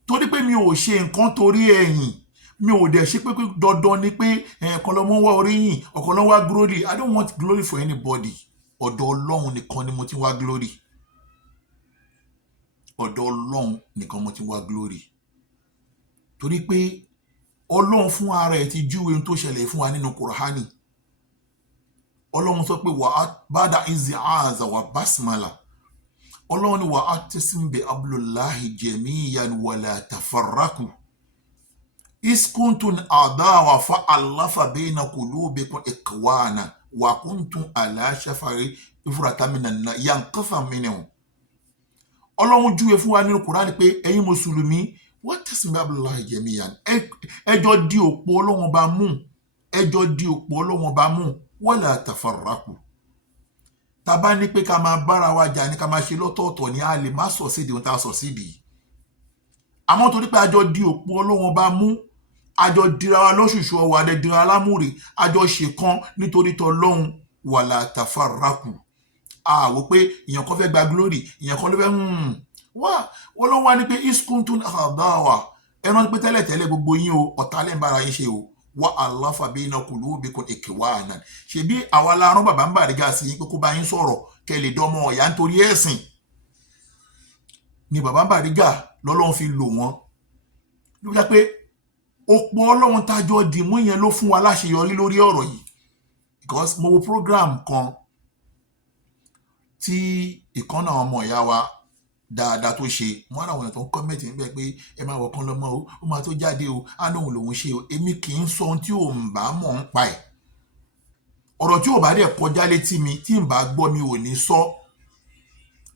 Torí pé mi ò ṣe nǹkan torí ẹ̀yìn, mi ò dẹ̀ ṣe pé dandan ni pé ọ̀kan lọ́mọ wá oríyìn, ọ̀kan lọ́mọ wá glory. I don't want glory for anybody. Ọ̀dọ̀ Ọlọ́run nìkan ni mo ti wá glory. Ọ̀dọ̀ Ọlọ́run nìkan mo ti wá glory. Torí pé Ọlọ́run fún ara ẹ̀ ti júwe ohun tó ṣẹlẹ̀ fún wa nínú Kùránì. Ọlọ́run sọ pé wà á bada izi aza wà basmala. Ọlọ́run ni wà á tẹ̀sìn bẹ abdullahi jamiyan wala tafarraku. Iskuntun adawa fa allafa bayna qulubikum ikwana wa kuntum ala shafari ifrata minan yanqafa minhu. Ọlọ́run júwe fún wa nínú Kùránì pé ẹ̀yin mùsùlùmí wọ́n tẹ̀sìn bẹ abdullahi jamiyan. Ẹjọ́ di òpó Ọlọ́run bá mú. Ẹjọ́ di òpó Ọlọ́run bá mú. Wala tafarraku. Tá bá ní pé ká máa bára wa jà ní ká máa ṣe lọ́tọ̀ọ̀tọ̀ ni a lè má sọ sídi ohun tá a sọ sídi. Àmọ́ torí pé àjọ di òpó Ọlọ́run bá mú, àjọ dira wa lọ́ṣùṣù ọwọ́ adẹ dira lámúre, àjọ ṣe kan nítorí tọlọ́hun. Wala tafarraku. Wò pé èèyàn kan fẹ́ gba glory, èèyàn kan ló fẹ́ wá Ọlọ́run wá ní pé iskuntun adawa. Ẹran pé tẹ́lẹ̀tẹ́lẹ̀ gbogbo yín o ọ̀tá lẹ́ ń bára yín ṣe o. Wa allafa bayna qulubikum ikwana. Ṣebí àwa la rán Bàbá Bariga sí yín pé kó bá yín sọ̀rọ̀ kẹ́ lè dọ́mọ ọ̀yá nítorí ẹ̀sìn. Ni Bàbá Bariga lọ́lọ́run fi lò wọ́n. Ló jẹ́ pé òpó Ọlọ́run tájọ́ dìmú yẹn ló fún wa láṣeyọrí lórí ọ̀rọ̀ yìí. Because mo wo program kan tí ìkànnà ọmọ ìyá wa dáadáa tó ṣe, mo ara àwọn èèyàn tó ń kọ́mẹ̀tì níbẹ̀ pé ẹ máa wọ̀ kan lọ́mọ o, ó máa tó jáde o, á lóhun lòun ṣe o. Èmi kì í sọ ohun tí ò ń bá mọ̀ ń pa ẹ̀. Ọ̀rọ̀ tí ò bá dẹ̀ kọjá létí mi tí ń bá gbọ́ mi ò ní sọ.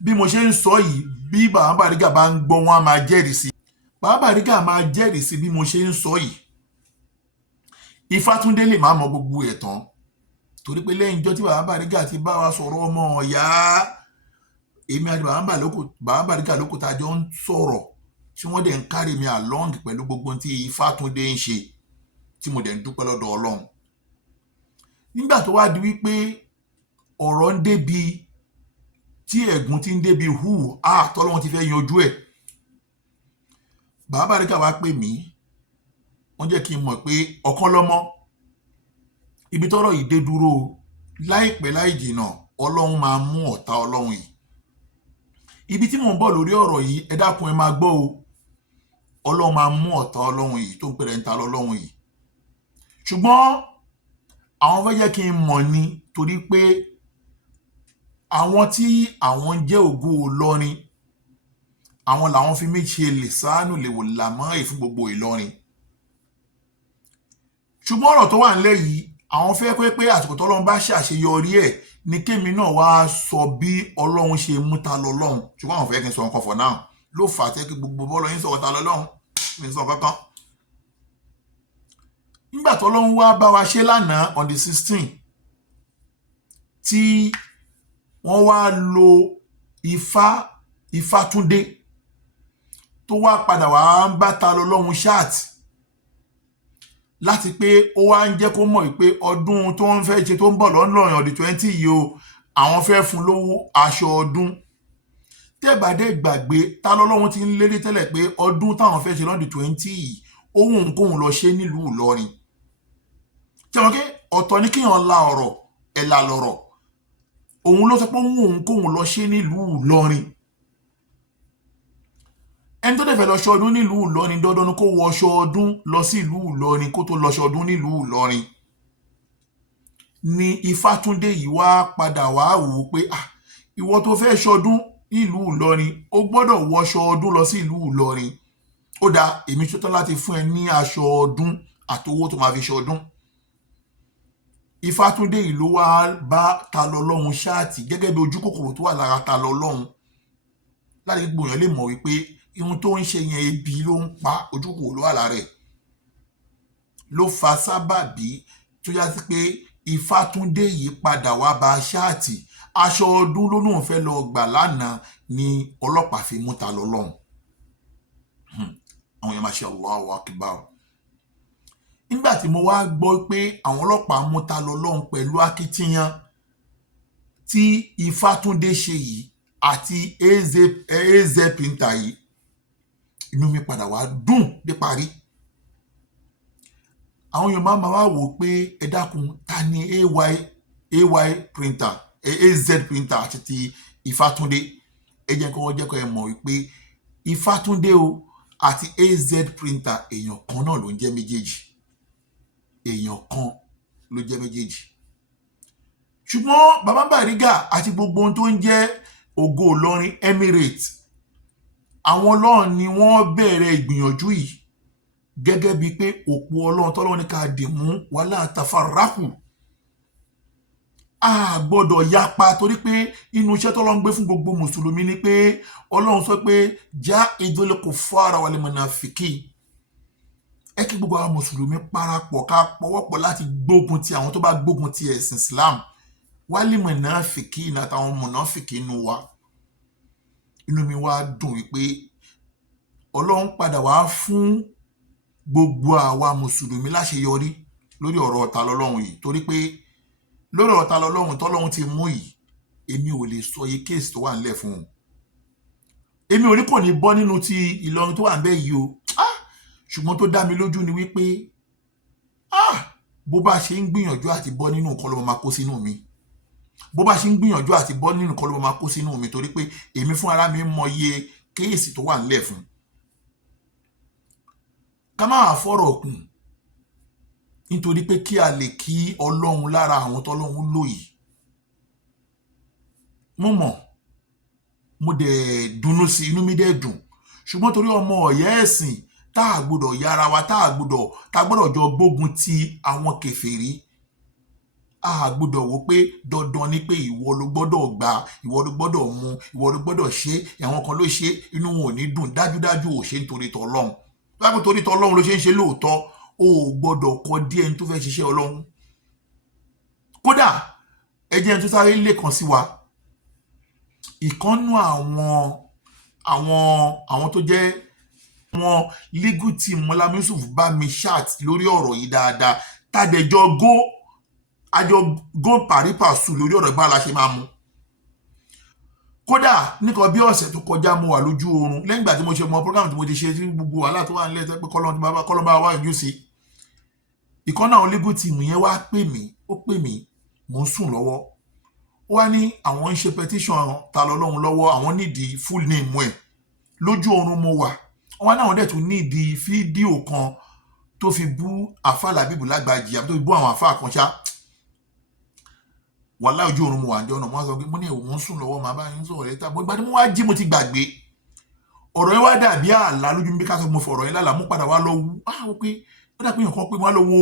bí mo ṣe ń sọ yìí bí bàbá Bariga bá ń gbọ́ wọn á máa jẹ́rìí sí bàbá Bariga máa jẹ́rìí sí bí mo ṣe ń sọ yìí Ifátúndé lè má mọ gbogbo ẹ̀ tán torí pé lẹ́yìn ìjọ tí bàbá Bariga ti bá wa sọ̀rọ̀ ọmọ ọ̀yá èmi àti bàbá Bariga lóko tá a jọ ń sọ̀rọ̀ tí wọ́n dẹ̀ ń carry mi along pẹ̀lú gbogbo tí Ifátúndé ń ṣe tí mo dẹ̀ ń dúpẹ́ lọ́dọ̀ Ọlọ́run nígbà tó wá di wípé ọ̀rọ̀ ń débi tí ẹ̀gún ti ń débi tọ́lọ́run ti fẹ́ yanjú ẹ̀ bàbá Bariga wá pè mí wọ́n jẹ́ kí n mọ̀ pé ọ̀kan lọ́mọ ibi tọ́rọ̀ yìí dé dúró láìpẹ́ láì jìnnà Ọlọ́run máa mú ọ̀tá Ọlọ́run yìí ibi tí mò ń bọ̀ lórí ọ̀rọ̀ yìí ẹ dákun ẹ máa gbọ́ o Ọlọ́run máa mú ọ̀tá Ọlọ́run yìí tó ń pèrè ń ta lọ́lọ́run yìí ṣùgbọ́n àwọn fẹ́ jẹ́ kí n mọ̀ ni torí pé àwọn tí àwọn jẹ́ ògo Ìlọrin àwọn làwọn fi mí ṣe lè sáánù lè wò lámọ́ ìfún gbogbo Ìlọrin ṣùgbọ́n ọ̀rọ̀ tó wà nílẹ̀ yìí àwọn fẹ́ pé àsìkò tọ́lọ́run bá ṣàṣeyọrí ẹ̀ ní kémi náà wá sọ bí Ọlọ́run ṣe mú ta lọ́lọ́run ṣùgbọ́n àwọn fẹ́ kí n sọ nǹkan for now ló fà á tẹ́ kí gbogbo bọ́ọ̀lù yín sọ̀rọ̀ ta lọ́lọ́run mi sọ kankan nígbà tọ́lọ́run wá bá wa ṣe lánàá on the 16 tí wọ́n wá lo Ifátúndé tó wá padà wá ń bá ta lọ́lọ́run ṣáàtì láti pé ó wá ń jẹ́ kó mọ̀ pé ọdún tó ń fẹ́ ṣe tó ń bọ̀ lọ́nà ọdún 20 yìí o àwọn fẹ́ fún lówó aṣọ ọdún tẹ́bàdé gbàgbé ta lọ́lọ́run ti ń lérí tẹ́lẹ̀ pé ọdún táwọn fẹ́ ṣe lọ́dún 20 yìí ohun kóhun lọ ṣe nílùú Ìlọrin jẹ́wọ́n kí ọ̀tọ̀ ní kíyàn la ọ̀rọ̀ ẹ̀là lọ̀rọ̀ òun ló sọ pé ohun kóhun lọ ṣe nílùú Ìlọrin ẹni tó dẹ̀fẹ̀ lọ́ṣọ́ ọdún nílùú Ìlọrin dandan ni kó wọṣọ ọdún lọ sí ìlú Ìlọrin kó tó lọ́ṣọ́ ọdún nílùú Ìlọrin ni Ifátúndé yìí wá padà wá wò ó pé ìwọ tó fẹ́ ṣọdún nílùú Ìlọrin ó gbọ́dọ̀ wọṣọ ọdún lọ sí ìlú Ìlọrin ó dáa èmi ṣetán láti fún ẹ ní aṣọ ọdún àtowó tó máa fi ṣọdún Ifátúndé yìí ló wá bá ta lọ́lọ́run ṣáàtì gẹ́gẹ́ bí ojú kòkòrò tó wà lára ta lọ́lọ́run láti gbòyàn lè mọ̀ wípé ihun tó ń ṣe yẹn ebi ló ń pa ojú kòkòrò ló wà lára ẹ̀ ló fa sábàbí tó yá sí pé Ifátúndé yìí padà wá bá ṣáàtì aṣọ ọdún ló lóun fẹ́ lọ gbà lánàá ni ọlọ́pàá fi mú ta lọ́lọ́run àwọn èèyàn máa ṣe Allahu Akbar nígbà tí mo wá gbọ́ pé àwọn ọlọ́pàá mú ta lọ́lọ́run pẹ̀lú akitiyan tí Ifátúndé ṣe yìí àti eze printer yìí inú mi padà wá dùn dé parí àwọn èèyàn máa wá wò pé ẹ dákun ta ni ay printer az printer àti ti Ifátúndé ẹ jẹ́ kó ẹ mọ̀ wípé Ifátúndé o àti az printer èèyàn kan náà ló ń jẹ́ méjèèjì èèyàn kan ló jẹ́ méjèèjì ṣùgbọ́n bàbá Bariga àti gbogbo ohun tó ń jẹ́ ògo Ìlọrin Emirates àwọn Ọlọ́run ni wọ́n bẹ̀rẹ̀ ìgbìyànjú yìí gẹ́gẹ́ bíi pé òpó Ọlọ́run tọ́lọ́run ní ká dì mú wala tafarraqu a gbọ́dọ̀ yapa torí pé inú iṣẹ́ tọ́lọ́run gbé fún gbogbo mùsùlùmí ni pé Ọlọ́run sọ pé ja'idul kuffara wal munafiqin ẹ kí gbogbo àwọn mùsùlùmí parapọ̀ ká pọwọ́pọ̀ láti gbógun ti àwọn tó bá gbógun ti ẹ̀sìn Islam wal munafiqin àtàwọn mùnáfìkì inú wa inú mi wá dùn wípé Ọlọ́run padà wá fún gbogbo àwa mùsùlùmí láṣeyọrí lórí ọ̀rọ̀ ọ̀tá lọ́lọ́run yìí torí pé lórí ọ̀tá lọ́lọ́run tọ́lọ́run ti mú yìí èmi ò lè sọ iye kéèsì tó wà nílẹ̀ fún un èmi ò ní kò ní bọ́ nínú ti Ìlọrin tó wà níbẹ̀ yìí o ṣùgbọ́n tó dá mi lójú ni wípé bó bá ṣe ń gbìyànjú àti bọ́ nínú nǹkan ló máa kó sínú mi bó bá ṣe ń gbìyànjú àti bọ́ nínú nǹkan ló máa kó sínú mi torí pé èmi fún ara mi mọ iye kéèsì tó wà nílẹ̀ fún ká máa fọ̀rọ̀ kùn nítorí pé kí a lè kí Ọlọ́run lára àwọn tọ́lọ́run lò yìí mo mọ̀ mo dẹ̀ dùnnú sí inú mi dẹ̀ dùn ṣùgbọ́n torí ọmọ ọ̀yẹ́ ẹ̀sìn tá a gbọ́dọ̀ yára wa tá a gbọ́dọ̀ jọ gbógun ti àwọn kèfèrí a gbọ́dọ̀ wò pé dandan ni pé ìwọ ló gbọ́dọ̀ gbà, ìwọ ló gbọ́dọ̀ mu, ìwọ ló gbọ́dọ̀ ṣe, àwọn kan ló ṣe inú wọn ò ní dùn, dájúdájú ò ṣe nítorí tọlọ́run. Báwo torí tọlọ́run ló ṣe ń ṣe lóòótọ́, o ò gbọ́dọ̀ kọ díẹ̀ ní tó fẹ́ ṣiṣẹ́ Ọlọ́run. Kódà ẹ jẹ́ n tó sáré lẹ́kan sí wa, ìkànnú àwọn tó jẹ́ wọn legal team Mọ́lá Yusuf bá mi chat lórí ọ̀rọ̀ yìí dáadáa, tàdẹ̀jọ́ go pàrípàṣù lórí ọ̀rọ̀ ìbára ṣe máa mú. Kódà nìkan bí ọ̀sẹ̀ tó kọjá mo wà lójú oorun lẹ́yìn ìgbà tí mo ṣe mọ program tí mo ti ṣe tí gbogbo wàhálà tó wà nílẹ̀ tẹ́ pé kọ́lọ́n bá wà ojú sí. Ìkànnà àwọn legal team yẹn wá pè mí, mò ń sùn lọ́wọ́. Ó wá ní àwọn ń ṣe petition ta lọ́lọ́run lọ́wọ́, àwọn nídìí full name ẹ̀. Lójú oorun mo wà. Wọ́n wá náà dẹ̀ tún nídìí fídíò kan tó fi bú àfáà Làbíbù Lágbàjì àbí tó fi bú àwọn àfáà kan ṣá. Wàhálà ojú oorun mo wà ǹjọ́ náà, mo wá sọ pé mo ní ẹ̀wọ̀n mo ń sùn lọ́wọ́, màá bá yín sọ̀rọ̀ lẹ́tà. Ìgbà tí mo wá jí mo ti gbàgbé. Ọ̀rọ̀ yẹn wá dàbí àlá lójú mi bí ká sọ mo fọ̀rọ̀ yẹn lálàá, mo padà wá lọ wú. Ó pé ó dà pé èèyàn kan pé wọ́n lọ wo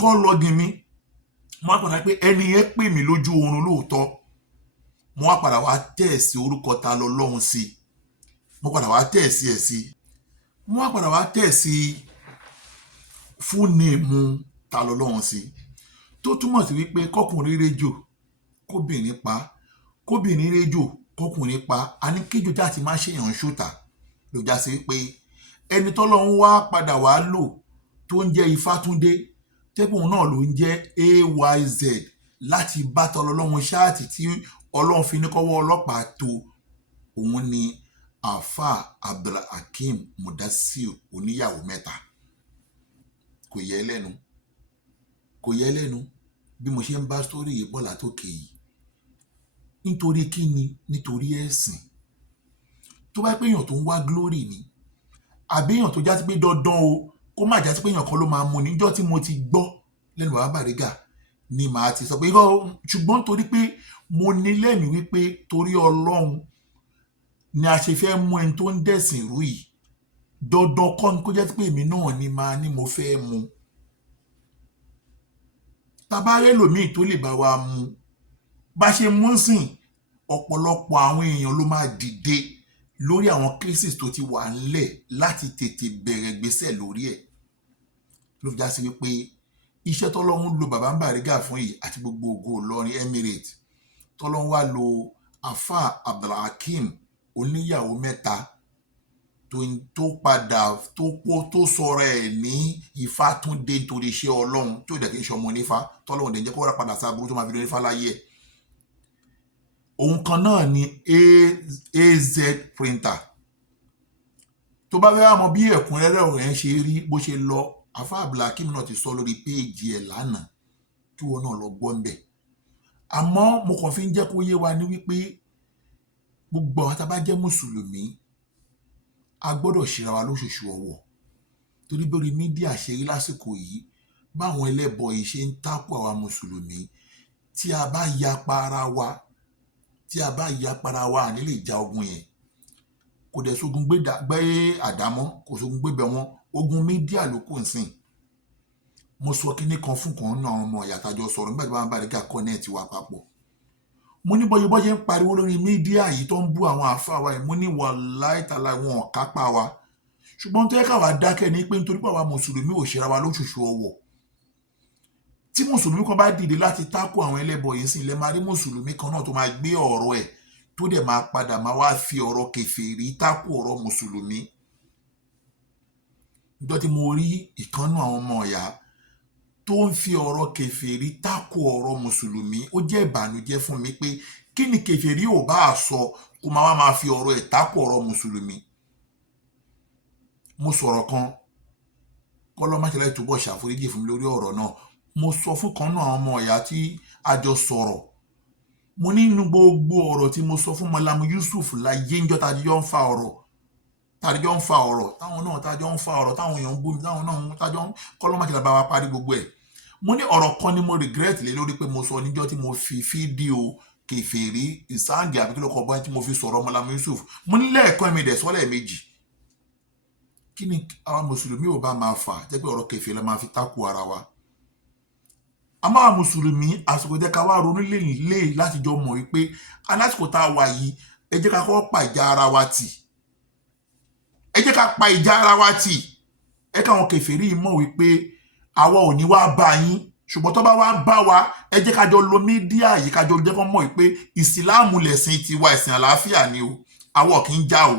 kọ́ lọ́gìn mi. Mo wá padà pé ẹni yẹn pè mí lójú oorun lóòótọ́. Mo wá padà wá tẹ̀ sí orúkọ ta lọ́lọ́run sí. Mo padà wá tẹ̀ sí ẹ̀ sí. Mo wá padà wá tẹ̀ sí full name ta lọ́lọ́run sí. Tó túmọ̀ sí wípé kọkùnrin réjò kóbìnrin pa, kóbìnrin réjò kọkùnrin pa, a ní kéjò tí a ti máa ṣèyàn ṣòtà ló já sí wípé ẹni tọ́lọ́run wá padà wá lò tó ń jẹ́ Ifátúndé tẹ́kùn náà ló ń jẹ́ AYZ láti bá tọ́lọ́run ṣáàtì tí Ọlọ́run fi ní kọ́wọ́ ọlọ́pàá tó, òun ni Àfà Abdulhakeem Mudassir oníyàwó 3. Kò yẹ lẹ́nu bí mo ṣe ń bá sórí yìí bọ́lá tó kéyìí. Nítorí kíni? Nítorí ẹ̀sìn. Tó bá pé èèyàn tó ń wá glory ni, àbí èèyàn tó já sí pé dandan o kó má já sí pé èèyàn kan ló máa mú níjọ́ tí mo ti gbọ́ lẹ́nu bàbá Bàrígà ni màá ti sọ pé ṣùgbọ́n torí pé mo ní lẹ́mìí wípé torí Ọlọ́run ni a ṣe fẹ́ mú ẹni tó ń dẹ̀sìn rú yìí, dandan kọ́ ni kó jẹ́ pé èmi náà ni máa ní mo fẹ́ mú. Tabarẹ́ lòmíì tó lè bá wa mú bá ṣe mú sìn, ọ̀pọ̀lọpọ̀ àwọn èèyàn ló máa dìde lórí àwọn cases tó ti wà ńlẹ̀ láti tètè bẹ̀rẹ̀ gbésẹ̀ lórí ẹ̀. Ló fi já sí wípé iṣẹ́ tọ́lọ́run lo bàbá Bàrígà fún yìí àti gbogbo ògo Ìlọrin Emirate, tọ́lọ́run wá lo Àfà Abdulhakeem oníyàwó 3 tó padà tó sọ̀rọ̀ ẹ̀ ní Ifátúndé nítorí iṣẹ́ Ọlọ́run tó dẹ̀ kí n ṣe ọmọ onífá tọ́lọ́run dẹ̀ jẹ́ kó rà padà sábúrú tó máa fi lórí Ifá láyé ẹ̀. Òun kan náà ni AZ printer. Tó bá fẹ́ mọ bí ẹ̀kúnrẹ́rẹ́ ọ̀rọ̀ yẹn ṣe rí bó ṣe lọ, Àfà Abdulhakeem náà ti sọ lórí péèjì ẹ̀ lánàá kí wọn náà lọ gbọ́ ń bẹ̀. Àmọ́ mo kàn fi ń jẹ́ kó yé wa ní wípé gbogbo àwọn tá bá jẹ́ mùsùlùmí a gbọ́dọ̀ ṣera wa lóṣooṣù ọwọ́, torí bí orí mídíà ṣe rí lásìkò yìí báwọn ẹlẹ́bọ yìí ṣe ń tákù àwa mùsùlùmí, tí a bá yapa ara wa àní lè ja ogun yẹn. Kò dẹ̀ sógun gbé àdámọ́, kò sógun gbé bẹ̀ wọ́n, ogun mídíà ló kù ń sìn. Mo sọ kíní kan fún kan náà ọmọ ìyàtàjọ sọ̀rọ̀ nígbà tí wọ́n bá rí ká kọ́nẹ́ẹ̀tì wa papọ̀. Mo ní bọ́yẹ ń pariwo lórí mídíà yìí tó ń bú àwọn àfáà wa yìí, mo ní wàláhì tàláhì wọn ò kápá wa. Ṣùgbọ́n tó yẹ káwa dákẹ́ ní pé nítorí pé àwa mùsùlùmí ò ṣera wa lóṣooṣù ọwọ́. Tí mùsùlùmí kan bá dìde láti tákù àwọn ẹlẹ́bọ yìí sí ilẹ̀ máa rí mùsùlùmí kan náà tó máa gbé ọ̀rọ̀ ẹ̀ tó dẹ̀ máa padà máa wá fi ọ̀rọ̀ kèfèrí tákù ọ̀rọ̀ mùsùlùmí. Níjọ́ tí mo rí ìkànnù àwọn ọmọ ọ̀yà tó ń fi ọ̀rọ̀ kèfèrí tákù ọ̀rọ̀ mùsùlùmí, ó jẹ́ ìbànújẹ́ fún mi pé kí ni kèfèrí ò bá sọ kó máa fi ọ̀rọ̀ ẹ̀ tákù ọ̀rọ̀ mùsùlùmí. Mo sọ̀rọ̀ kan kọ́lọ́ máṣẹ́lá ìtúbọ̀ ṣàforíjì fún mi lórí ọ̀rọ̀ náà. Mo sọ fún kan náà àwọn ọmọ ìyá tí a jọ sọ̀rọ̀, mo ní inú gbogbo ọ̀rọ̀ tí mo sọ fún Mọ́lá Yusuf láyé ńjọ́ tájọ́ ń fa ọ̀rọ̀ táwọn èèyàn ń bú mi, táwọn náà tájọ́ kọ́lọ́ máṣẹ́lá bá wa parí gbogbo ẹ̀. Mo ní ọ̀rọ̀ kan ni mo regret lé lórí pé mo sọ níjọ́ tí mo fi fídíò kèfèrí ìsáǹgì àbíkílòkọ̀ bọ́ tí mo fi sọ̀rọ̀ Mọ́lá Yusuf. Mo ní lẹ́ẹ̀kan mi dẹ̀ sọ́lẹ̀ méjì. Kí ni àwa mùsùlùmí ò bá máa fà jẹ́ pé ọ̀rọ̀ kèfèrí la máa fi tákù ara wa? àmọ́ àwọn mùsùlùmí àsìkò jẹ́ ká wá ronú lè láti jọ mọ̀ wípé alásìkò tá a wà yìí ẹ jẹ́ ká kọ́ pa ìjà ara wa tì ẹ jẹ́ ká pa ìjà ara wa tì ẹ káwọn kèfèrí mọ̀ wípé àwa ò ní wá bá yín ṣùgbọ́n tó bá wá bá wa ẹ jẹ́ ká jọ lo mídíà yìí ká jọ jẹ́ kó mọ̀ wípé ìsìláàmù lẹ̀sìn tiwa ẹ̀sìn àlàáfíà ni o àwa kì í já o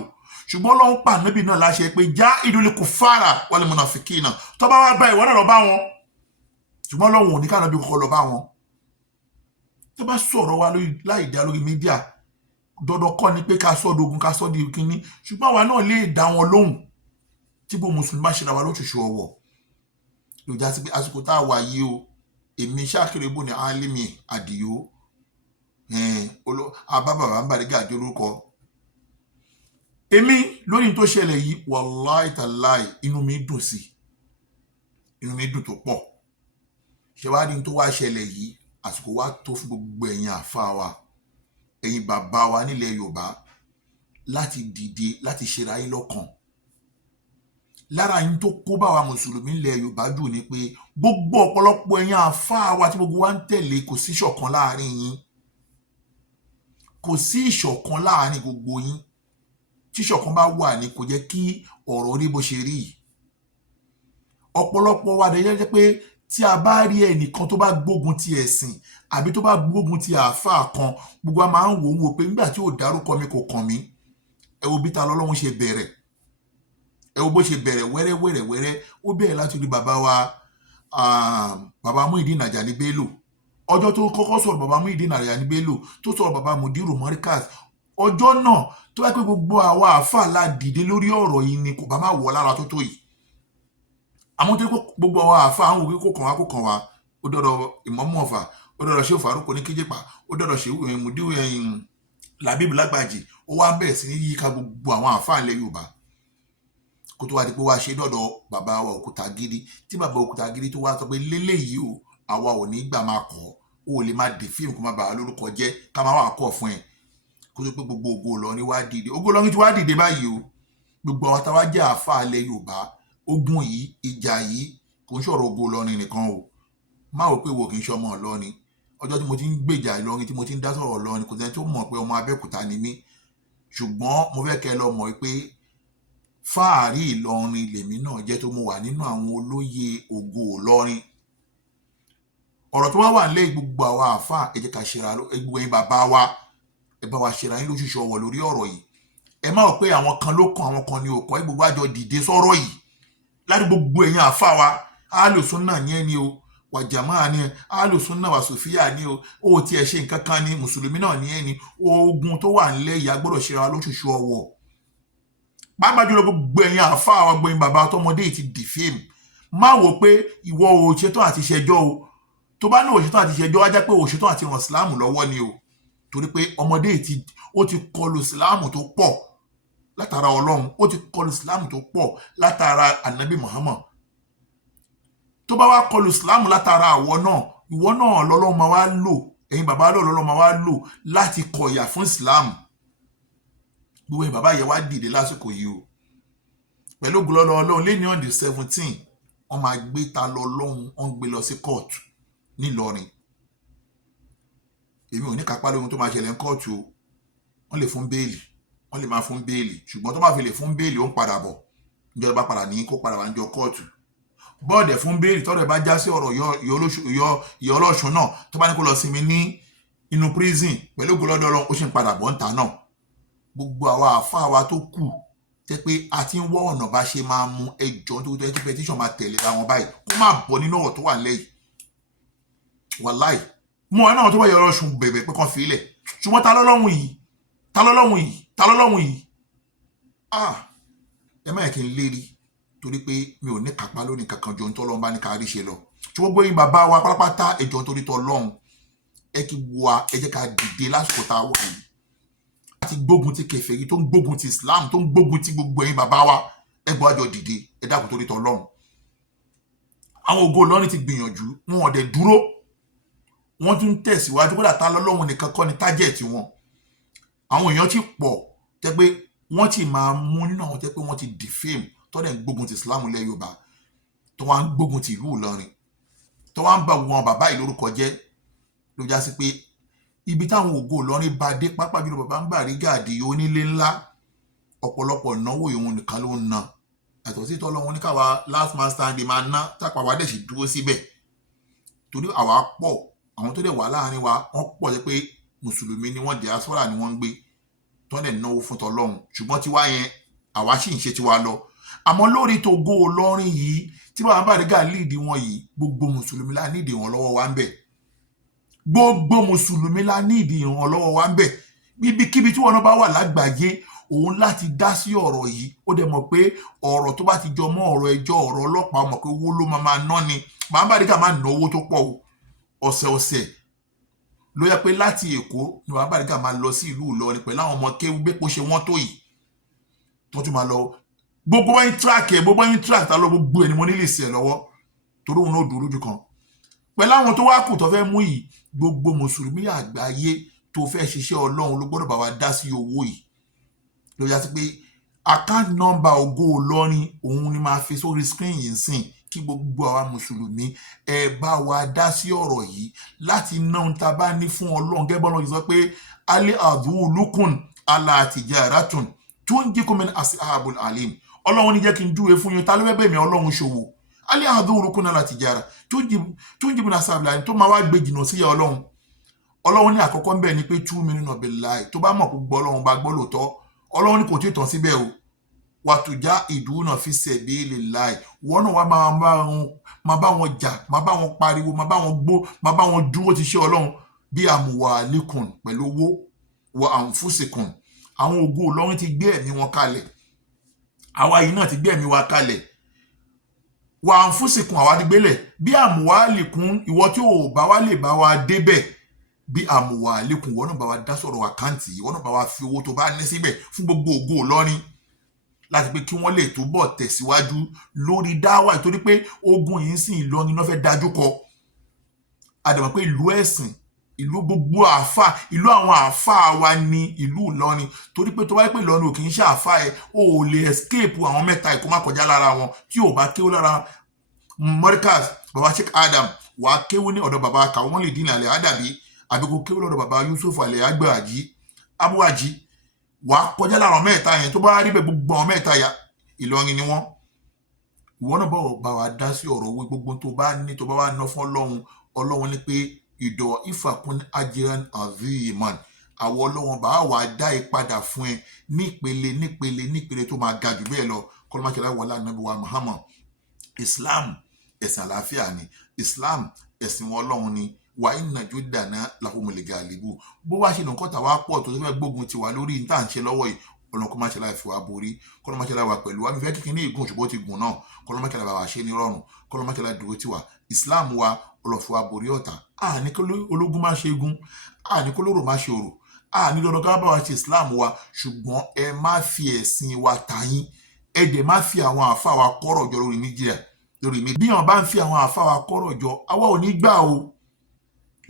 ṣùgbọ́n Ọlọ́run pa níbi náà láṣẹ pé já ìdúlé kùfàrà wal munafikina tó bá wá bá ìwọ náà lọ bá wọn ṣùgbọ́n Ọlọ́run ò ní káàná bí kọ́kọ́ lọ bá wọn tó bá sọ̀rọ̀ wa láì dá lórí mídíà dandan kọ́ ni pé ká sọ́ dogun ká sọ́ di kínní ṣùgbọ́n àwa náà lè dá wọn lóhùn tí bó mùsùlùmí bá ṣe ra wa lóṣooṣù ọwọ́ yóò já sí pé àsìkò tá a wà yìí o èmi ṣàkérébù ní alimi àdìyó abábàbà ń bàdégà àjọ lórúkọ èmi lórí tó ṣẹlẹ̀ yìí wàláì tàláì inú mi dùn sí inú mi dùn tó pọ̀ ṣẹwádìí tó wá ṣẹlẹ̀ yìí àsìkò wa tó fún gbogbo ẹ̀yin àfa wa ẹ̀yin bàbá wa nílẹ̀ Yorùbá láti dìde láti ṣera yín lọ́kàn lára yín tó kó bá wa mùsùlùmí nílẹ̀ Yorùbá jù ni pé gbogbo ọ̀pọ̀lọpọ̀ ẹ̀yin àfa wa tí gbogbo wa ń tẹ̀lé kò sí ìṣọ̀kan láàrin yín kò sí ìṣọ̀kan láàrin gbogbo yín tí ìṣọ̀kan bá wà ní kò jẹ́ kí ọ̀rọ̀ rí bó ṣe rí ọ̀pọ̀lọpọ̀ wa dẹ̀ jẹ́ pé tí a bá rí ẹnìkan tó bá gbógun ti ẹ̀sìn àbí tó bá gbógun ti àáfàá kan gbogbo a máa ń wò pé nígbà tí ò dárúkọ mi kò kàn mí ẹ wo bí ta lọ́lọ́run ṣe bẹ̀rẹ̀ ẹ wo bó ṣe bẹ̀rẹ̀ wẹ́rẹ́ ó bẹ̀rẹ̀ láti rí bàbá wa bàbá Muyideen Ajani Bello ọjọ́ tó kọ́kọ́ sọ̀rọ̀ bàbá Muyideen Ajani Bello tó sọ̀rọ̀ bàbá Mudiru Morikas ọjọ́ náà tó bá pé gbogbo àwa àáfàá la dìde lórí ọ̀rọ̀ yìí ni kò bá má wọ̀ lára tó tó yìí àmọ́ tó gbogbo àwọn àáfàá àwọn òkè kò kàn wá ó dọ̀dọ̀ Ìmámù Ọ̀fà ó dọ̀dọ̀ Ṣéhù Fárúkù ní Kíjìpá ó dọ̀dọ̀ Ṣéhù Mudiru Làbíbù Lágbàjì ó wá bẹ̀rẹ̀ sí ní yíká gbogbo àwọn àáfàá ilẹ̀ Yorùbá kó tó wá di pé wá ṣe dọ̀dọ̀ bàbá wa Òkútagídí tí bàbá Òkútagídí tó wá sọ pé léléyìí o àwa ò ní gbà máa kọ́ ó lè má dé fíìmù kó má bàa lórúkọ jẹ́ ká máa wà kọ́ fún ẹ̀ kó tó pé gbogbo Ògo Ìlọrin wá dìde Ògo Ìlọrin ti wá dìde báyìí o gbogbo àwọn táwa jẹ́ àáfàá ilẹ̀ Yorùbá ogun yìí ìjà yìí kò ń sọ̀rọ̀ Ògo Ìlọrin nìkan o má wò pé wo kì í ṣọmọ Ìlọrin ọjọ́ tí mo ti ń gbèjà Ìlọrin tí mo ti ń dá sọ̀rọ̀ Ìlọrin kò sẹ́ni tó mọ̀ pé ọmọ Abẹ́òkúta ni mí ṣùgbọ́n mo fẹ́ kẹ́ lọ mọ̀ pé fáàrí Ìlọrin lèmi náà jẹ́ tó mo wà nínú àwọn olóyè Ògo Ìlọrin ọ̀rọ̀ tó wá wà nílẹ̀ gbogbo àwa àáfàá ẹ jẹ́ ká ṣera gbogbo ẹ̀yin bàbá wa ẹ bá wa ṣera yín lóṣooṣù ọwọ́ lórí ọ̀rọ̀ yìí ẹ má rò pé àwọn kan ló kàn àwọn kan ní òkàn ẹ gbogbo àjọ dìde sọ̀rọ̀ yìí láti gbogbo ẹ̀yin àáfàá wa alùsùnnà ní ẹni o wàjàmáà ní alùsùnnà wà sòfíà ní o ó ti ẹ̀ ṣe nǹkan kan ní mùsùlùmí náà ní ẹni ogun tó wà nílẹ̀ yìí a gbọ́dọ̀ ṣera lóṣooṣù ọwọ́ pàápàá jùlọ gbogbo ẹ̀yin àáfàá wa gbogbo ẹ̀yin bàbá tọmọdé ti dìfẹ́m má wò pé ìwọ ò ṣetán àti ṣẹjọ́ o tó bá ní òṣetán àti ṣẹjọ́ wá jẹ́ pé òṣetán àti ràn síláàmù lọ́wọ́ ni o torí pé ọmọdé ó ti kọlù síláàmù tó pọ̀ látara Ọlọ́run ó ti kọlù síláàmù tó pọ̀ látara Ànábì Muhammad tó bá wá kọlù síláàmù látara ìwọ náà lọ́lọ́run máa wá lò ẹ̀yin bàbá lọ́lọ́run máa wá lò láti kọ̀yà fún síláàmù gbogbo ẹ̀yin bàbá yẹn wá dìde lásìkò yìí o pẹ̀lú gbọ́lọ́lọ́ Ọlọ́run lé ní on the 17 wọ́n máa gbé ta lọ lọ́hùn wọ́n gbé lọ sí kóòtù nílọrin èmi ò ní kápá lóhun tó máa ṣẹlẹ̀ ń kóòtù o wọ́n lè fún béèlì wọ́n lè máa fún béèlì ṣùgbọ́n tó bá fi lè fún béèlì ó ń padà bọ̀ níjọ́ bá padà ní kó padà wá níjọ́ kóòtù bọ́ọ̀dẹ̀ fún béèlì tọ́rọ̀ bá já sí ọ̀rọ̀ ìyọ́ ọlọ́ṣun náà tó bá ní kó lọ sinmi ní inú prison pẹ̀lú gbọ́lọ́dọ̀ Ọlọ́run ó sì ń padà bọ̀ ń ta náà gbogbo àwa àáfàá wa tó kù tẹ́ pé a ti ń wọ́ ọ̀nà bá ṣe máa mú ẹjọ́ tó tó petition máa tẹ̀lé àwọn báyìí kó má bọ́ nínú ọ̀rọ̀ tó wà lẹ́yìn wàláì mú ọ náà tó bá yọ ọlọ́ṣun bẹ̀bẹ̀ pé kàn fi ilẹ̀ ṣùgbọ́n ta lọ́lọ́hun yìí ẹ má yẹ kí n lérí torí pé mi ò ní kápá lónìí kankan jọ nítorí Ọlọ́run bá ní ká rí ṣe lọ ṣùgbọ́n gbogbo yín bàbá wa pátápátá ẹjọ́ nítorí tọ́ Ọlọ́run ẹ kí wa ẹ jẹ́ ká dìde lásìkò tá a wà yìí láti gbógun ti kèfèrí tó ń gbógun ti Islam tó ń gbógun ti gbogbo ẹ̀yin bàbá wa ẹ gbọ́ àjọ dìde ẹ dákun torí tọ́ Ọlọ́run àwọn Ògo Ìlọrin ti gbìyànjú wọn ò dẹ̀ dúró wọ́n tún tẹ̀síwájú kódà ta lọ́lọ́run nìkan kọ́ ni tájẹ̀tì wọn àwọn èèyàn ti pọ̀ tẹ́ pé wọ́n ti máa mú nínú àwọn tẹ́ pé wọ́n ti defame tó dẹ̀ ń gbógun ti Islam ilẹ̀ Yorùbá tó wá ń gbógun ti ìlú Ìlọrin tó wá ń ba gbogbo àwọn bàbá yìí lórúkọ jẹ́ ló já sí pé ibi táwọn ògo Ìlọrin bá dé pápá jùlọ bàbá ń Bariga Àdìó onílé ńlá ọ̀pọ̀lọpọ̀ ìnáwó ìhun nìkan ló ń ná àtọ̀ sí tọ́lọ́run ní káwa last man standing máa ná tápá wa dẹ̀ sì dúró síbẹ̀ torí àwa pọ̀ àwọn tó dẹ̀ wà láàrin wa wọ́n pọ̀ jẹ́ pé mùsùlùmí ni wọ́n diaspora ni wọ́n ń gbé tó dẹ̀ náwó fún tọ́lọ́run ṣùgbọ́n tiwa yẹn àwa sì ń ṣe tiwa lọ àmọ́ lórí tògo Ìlọrin yìí tí bàbá Bariga lead wọn yìí gbogbo mùsùlùmí la nídìí wọn lọ́wọ́ wa ń bẹ̀ gbogbo mùsùlùmí la nídìí wọn lọ́wọ́ wa ń bẹ̀ ibikíbi tí wọn bá wà lágbàáyé òun láti dá sí ọ̀rọ̀ yìí ó dẹ̀ mọ̀ pé ọ̀rọ̀ tó bá ti jọ mọ́ ọ̀rọ̀ ẹjọ́ ọ̀rọ̀ ọlọ́pàá mọ̀ pé owó ló máa ná ni bàbá Bariga máa ná owó tó pọ̀ ọ̀sẹ̀ọ̀sẹ̀ ló yẹ pé láti Èkó ni bàbá Bariga máa lọ sí ìlú Ìlọrin pẹ̀lú àwọn ọmọ kéwú bẹ́pọ̀ ṣe wọ́n tó yìí tó tún máa lọ gbogbo wọn ń track ta lọ gbogbo ẹni mo nílé sí ẹ lọ́wọ́ torí òun náà dúró lójú kan pẹ̀lú àwọn tó wá kù tó fẹ́ mú yìí gbogbo mùsùlùmí àgbáyé tó fẹ́ ṣiṣẹ́ Ọlọ́run ló gbọ́dọ̀ bá wa dá sí owó yìí ló yá sí pé account number ògo Ìlọrin òun ni máa fi sórí screen yìí sìn kí gbogbo àwa mùsùlùmí ẹ bá wa dá sí ọ̀rọ̀ yìí láti ná ohun tá a bá ní fún Ọlọ́run gẹ́gẹ́ bọ́lá yìí sọ pé alẹ́ àdúlùkùn aláàtìjáratùn tó ń jíkùn min ashabul alim Ọlọ́run ní jẹ́ kí n júwe fún yín ta ló fẹ́ bẹ̀ mí Ọlọ́run ṣòwò alẹ́ àdúlùkùn aláàtìjára tó ń jíkùn min ashabul alim tó máa wá gbé jìnnà sí Ọlọ́run ní àkọ́kọ́ ń bẹ̀ ni pé tu'minuna billahi tó bá mọ̀ pé gbọ́ Ọlọ́run bá gbọ́ lóòótọ́ Ọlọ́run ní kò tí ì tán síbẹ̀ o wàtújá ìdúnà fi sabilillahi wọ́n náà wá máa bá wọn jà máa bá wọn pariwo máa bá wọn gbó máa bá wọn dúró ti ṣe Ọlọ́run bí amwalikum pẹ̀lú owó wa anfusikum àwọn ògo Ìlọrin ti gbé ẹ̀mí wọn kalẹ̀ àwa yìí náà ti gbé ẹ̀mí wa kalẹ̀ wa anfusikum àwa ti gbélẹ̀ bí amwalikum ìwọ tí ò bá wá lè bá wa débẹ̀ bí amwalikum wọ́n náà bá wa dá sọ̀rọ̀ àkáǹtì wọ́n náà bá wa fi owó tó bá ní síbẹ̀ fún gbogbo ògo Ìlọrin láti pé kí wọ́n lè túbọ̀ tẹ̀síwájú lórí dáwà torí pé ogun yìí sì Ìlọrin náà fẹ́ dájú kọ àdàmọ̀ pé ìlú ẹ̀sìn ìlú gbogbo àáfà ìlú àwọn àáfà wa ní ìlú Ìlọrin torí pé tó wáyé pé Ìlọrin ò kì í ṣe àáfà ẹ o ò lè escape àwọn mẹ́ta ẹ̀kọ́ má kọjá lára wọn tí ò bá kéwú lára Morikas baba Sheikh Adam wà á kéwú ní ọ̀dọ̀ baba kàwọn lè dín àlẹ́ àdàbí àbí kò kéwú lọ́dọ̀ baba Yusuf àlẹ́ àgbàjì abúwàjì wà á kọjá lára àwọn mẹ́ta yẹn tó bá rí bẹ́ẹ̀ gbogbo àwọn mẹ́ta ya Ìlọrin ni wọ́n ìwọ náà bá wa dá sí ọ̀rọ̀ owó gbogbo tó bá ní tó bá wà ná fún Ọlọ́run ní pé ìdọ̀ ìfàkún ajiran aziman àwọn Ọlọ́run bá wà dá ìpadà fún ẹ nípele tó máa ga jù bẹ́ẹ̀ lọ kọlọmákẹ́lá wọlá nàbí wa Muhammad Islam ẹ̀sìn àlàáfíà ni Islam ẹ̀sìn wọn Ọlọ́run ni wà inna judana lahumul galibu bó wá ṣe nǹkan tàwa pọ̀ tó fẹ́ gbógun tiwa lórí ní tá à ń ṣe lọ́wọ́ yìí kọlọmákẹ́lá fi wá borí kọlọmákẹ́lá wà pẹ̀lú wa mi fẹ́ kíkín ní ìgùn ṣùgbọ́n ti gùn náà kọlọmákẹ́lá bá wà ṣe ní rọrùn kọlọmákẹ́lá dúró tiwa Islam wa ọlọ́fọ̀ aborí ọ̀tá àní kí ológun má ṣe gun àní kí olóró má ṣe òrò àní dandan ká bá wa ṣe Islam wa ṣùgbọ́n ẹ má fi ẹ̀sìn wa tàyín ẹ dẹ̀ má fi àwọn àfa wa kọ́rọ̀ jọ lórí mídíà lórí mi bí wọn bá ń fi àwọn àfa wa kọ́rọ̀ jọ àwa ò ní gbà o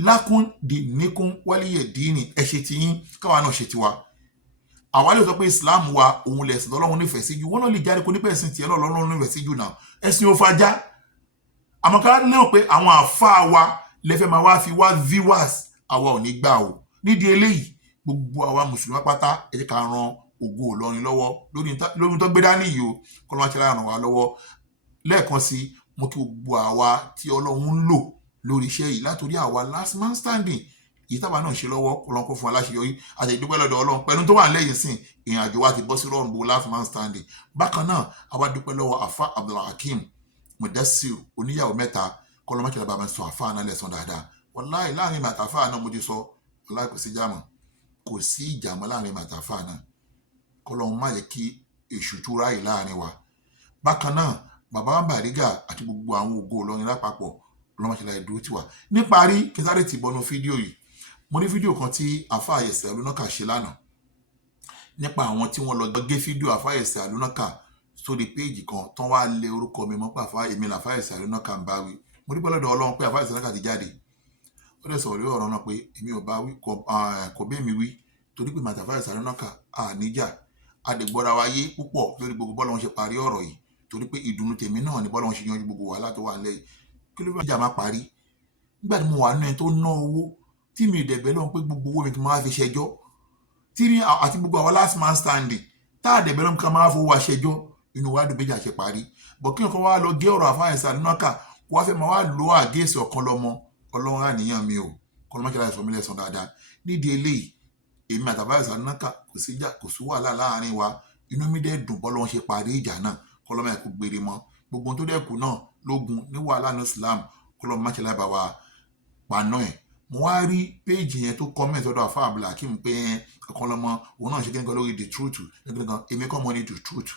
lákún dì níkún wálíyẹ̀ díìnì ẹ ṣe ti yín káwa náà ṣe tiwa àwa lè sọ pé Islam wa òun lẹ̀sìn tọ́lọ́run nífẹ̀ẹ́ sí jù wọ́n náà lè jáde kó nípa ẹ̀sìn tiẹ̀ náà lọ́lọ́run nífẹ̀ẹ́ sí jù náà ẹ̀sìn ò fajá àmọ́ ká lérò pé àwọn àfáà wa lẹ́fẹ̀ẹ́ máa wá fi wá viewers àwa ò ní gbà o nídìí eléyìí gbogbo àwa mùsùlùmí pátá ẹ jẹ́ ká ran ògo Ìlọrin lọ́wọ́ lórí tó gbé dání yìí o kọ́lọ́mà ṣe ràn wá lọ́wọ́ lẹ́ẹ̀kan sí mo kí gbogbo àwa tí Ọlọ́run ń lò lórí iṣẹ́ yìí látòrí àwa last man standing yìí táwa náà ṣe lọ́wọ́ Ọlọ́run kó fún wa láṣeyọrí àti ìdúpẹ́ lọ́dọ̀ Ọlọ́run pẹ̀lú tó wà lẹ́yìn sìn ìrìn àjò wa ti bọ́ sí rọrùn bó last man standing bákan náà àwa dúpẹ́ lọ́wọ́ àfa Abdulhakeem Mudassir oníyàwó mẹ́ta kọlọmọkẹlẹ bá mi sọ àfáà náà lẹ́sàn dáadáa wàláì láàrin màtàfáà náà mo ti sọ wàláì kò sí jàmọ́ kò sí ìjàmọ́ láàrin màtàfáà náà kọlọmọ má yẹ kí èṣù tó ráyè láàrin wa bákan náà bàbá Bariga àti gbogbo àwọn ògo Ìlọrin lápapọ̀ kọlọmọkẹlẹ ìdúró tiwa níparí kí n sáré ti bọnú fídíò yìí mo ní fídíò kan tí àfáà Ayẹ̀sẹ̀ Alúnákà ṣe lánàá nípa àwọn tí wọ́n lọ gé fídíò àfáà Ayẹ̀sẹ̀ Alúnákà sórí péèjì kan tán wá lé orúkọ mi mọ́ pàfà èmi làfáà Ayẹ̀sẹ̀ Alúnákà ń bá wí mo dúpẹ́ lọ́dọ̀ Ọlọ́run pé àfáà Ayẹ̀sẹ̀ Alúnákà ti jáde ó dẹ̀ sọ̀rọ̀ lórí ọ̀rọ̀ náà pé èmi ò bá wí kò bẹ́ẹ̀ mi wí torí pé màtà àfáà Ayẹ̀sẹ̀ Alúnákà àníjà àdègbọ́ra wa yé púpọ̀ lórí gbogbo bọ́lọ́run ṣe parí ọ̀rọ̀ yìí torí pé ìdùnnú tèmi náà ni bọ́lọ́run ṣe yanjú gbogbo wàhálà tó wà nílẹ̀ yìí kí ló bá jà má parí nígbà tí mo wà nínú ẹni tó ná owó tí mi dẹ̀bẹ̀ lọ́hùn pé gbogbo owó mi kì í máa fi ṣẹjọ́ tí ní àti gbogbo àwọn last man standing tá a dẹ̀bẹ̀ lọ́hùn kí a máa fowó wa ṣẹjọ́ inú wa dùn méjì àṣẹ parí bọ̀ kí nǹkan wá lọ gé ọ̀rọ̀ àfáàyèsà nínú ọkà kó wá fẹ́ máa wá lo àgéèsì ọ̀kan lọ́mọ ọlọ́run àníyàn mi o kọ́ ló má ṣẹlẹ̀ sọ mí lẹ́sàn dáadáa nídìí eléyìí èmi àtàfáàyèsà nínú ọkà kò sí ìjà kò sí wàhálà láàárín wa inú mi dẹ̀ dùn bọ́lọ́run ṣe parí ìjà náà kọ́ lọ́mọ ẹ̀kú gbére mọ́ gbogbo tó dẹ̀ kù náà lógun ní wàhálà ní Islam kọ́ lọ́mọ má ṣẹlẹ̀ bá wa paná ẹ̀ mo wá rí péèjì yẹn tó comment ọ̀dọ̀ àfa Abdulhakeem pé ọ̀kan lọ́mọ òun náà ṣe kí nǹkan lórí the truth nǹkan èmi kọ́ mọ́ ní the truth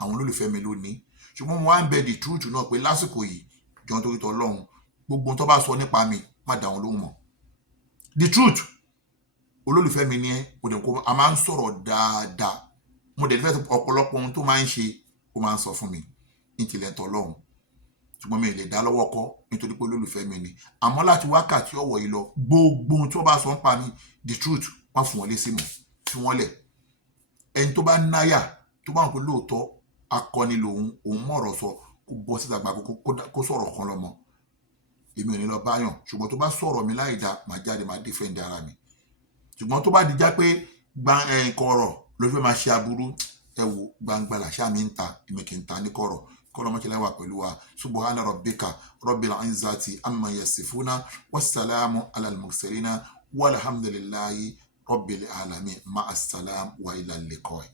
àwọn olólùfẹ́ mi ló ní ṣùgbọ́n mo wá ń bẹ the truth náà pé lásìkò yìí jọ nítorí tọ́ lọ́hùn gbogbo tó bá sọ nípa mi má dà wọn lóhùn mọ́ the truth olólùfẹ́ mi ní ẹ́ mo dẹ̀ kó a máa ń sọ̀rọ̀ dáadáa mo dẹ̀ fẹ́ ọ̀pọ̀lọpọ̀ ohun tó máa ń ṣe ó máa ń sọ fún mi ní tilẹ̀ tọ́ lọ́hùn ṣùgbọ́n mi lè dá lọ́wọ́ kọ́ nítorí pé olólùfẹ́ mi ni àmọ́ láti wákàtí ọ̀wọ̀ yìí lọ gbogbo ohun tí wọ́n bá sọ ń pa mi the truth wọ́n fún wọn lé sí mọ̀ fi wọ́n lẹ̀ ẹni tó bá náyà tó bá ń pè lóòótọ́ akọni lòun òun mọ̀rọ̀ sọ kó bọ́ síta gbà kó sọ̀rọ̀ kan lọ́mọ èmi ò ní lọ báyàn ṣùgbọ́n tó bá sọ̀rọ̀ mi láì dá màá jáde màá defend ara mi ṣùgbọ́n tó bá dijá pé kọ̀rọ̀ ló fẹ́ máa ṣe aburú ẹ wo gbangba làṣà mi ń ta èmi kì í ta ní kọ̀rọ̀ kọlọmọ kí láwà pẹ̀lú wa subhana rabbika rabbil izzati amma yasifuna wassalamu alal mursalina walhamdulillahi rabbil alamin ma'as salam wa ila liqa'i.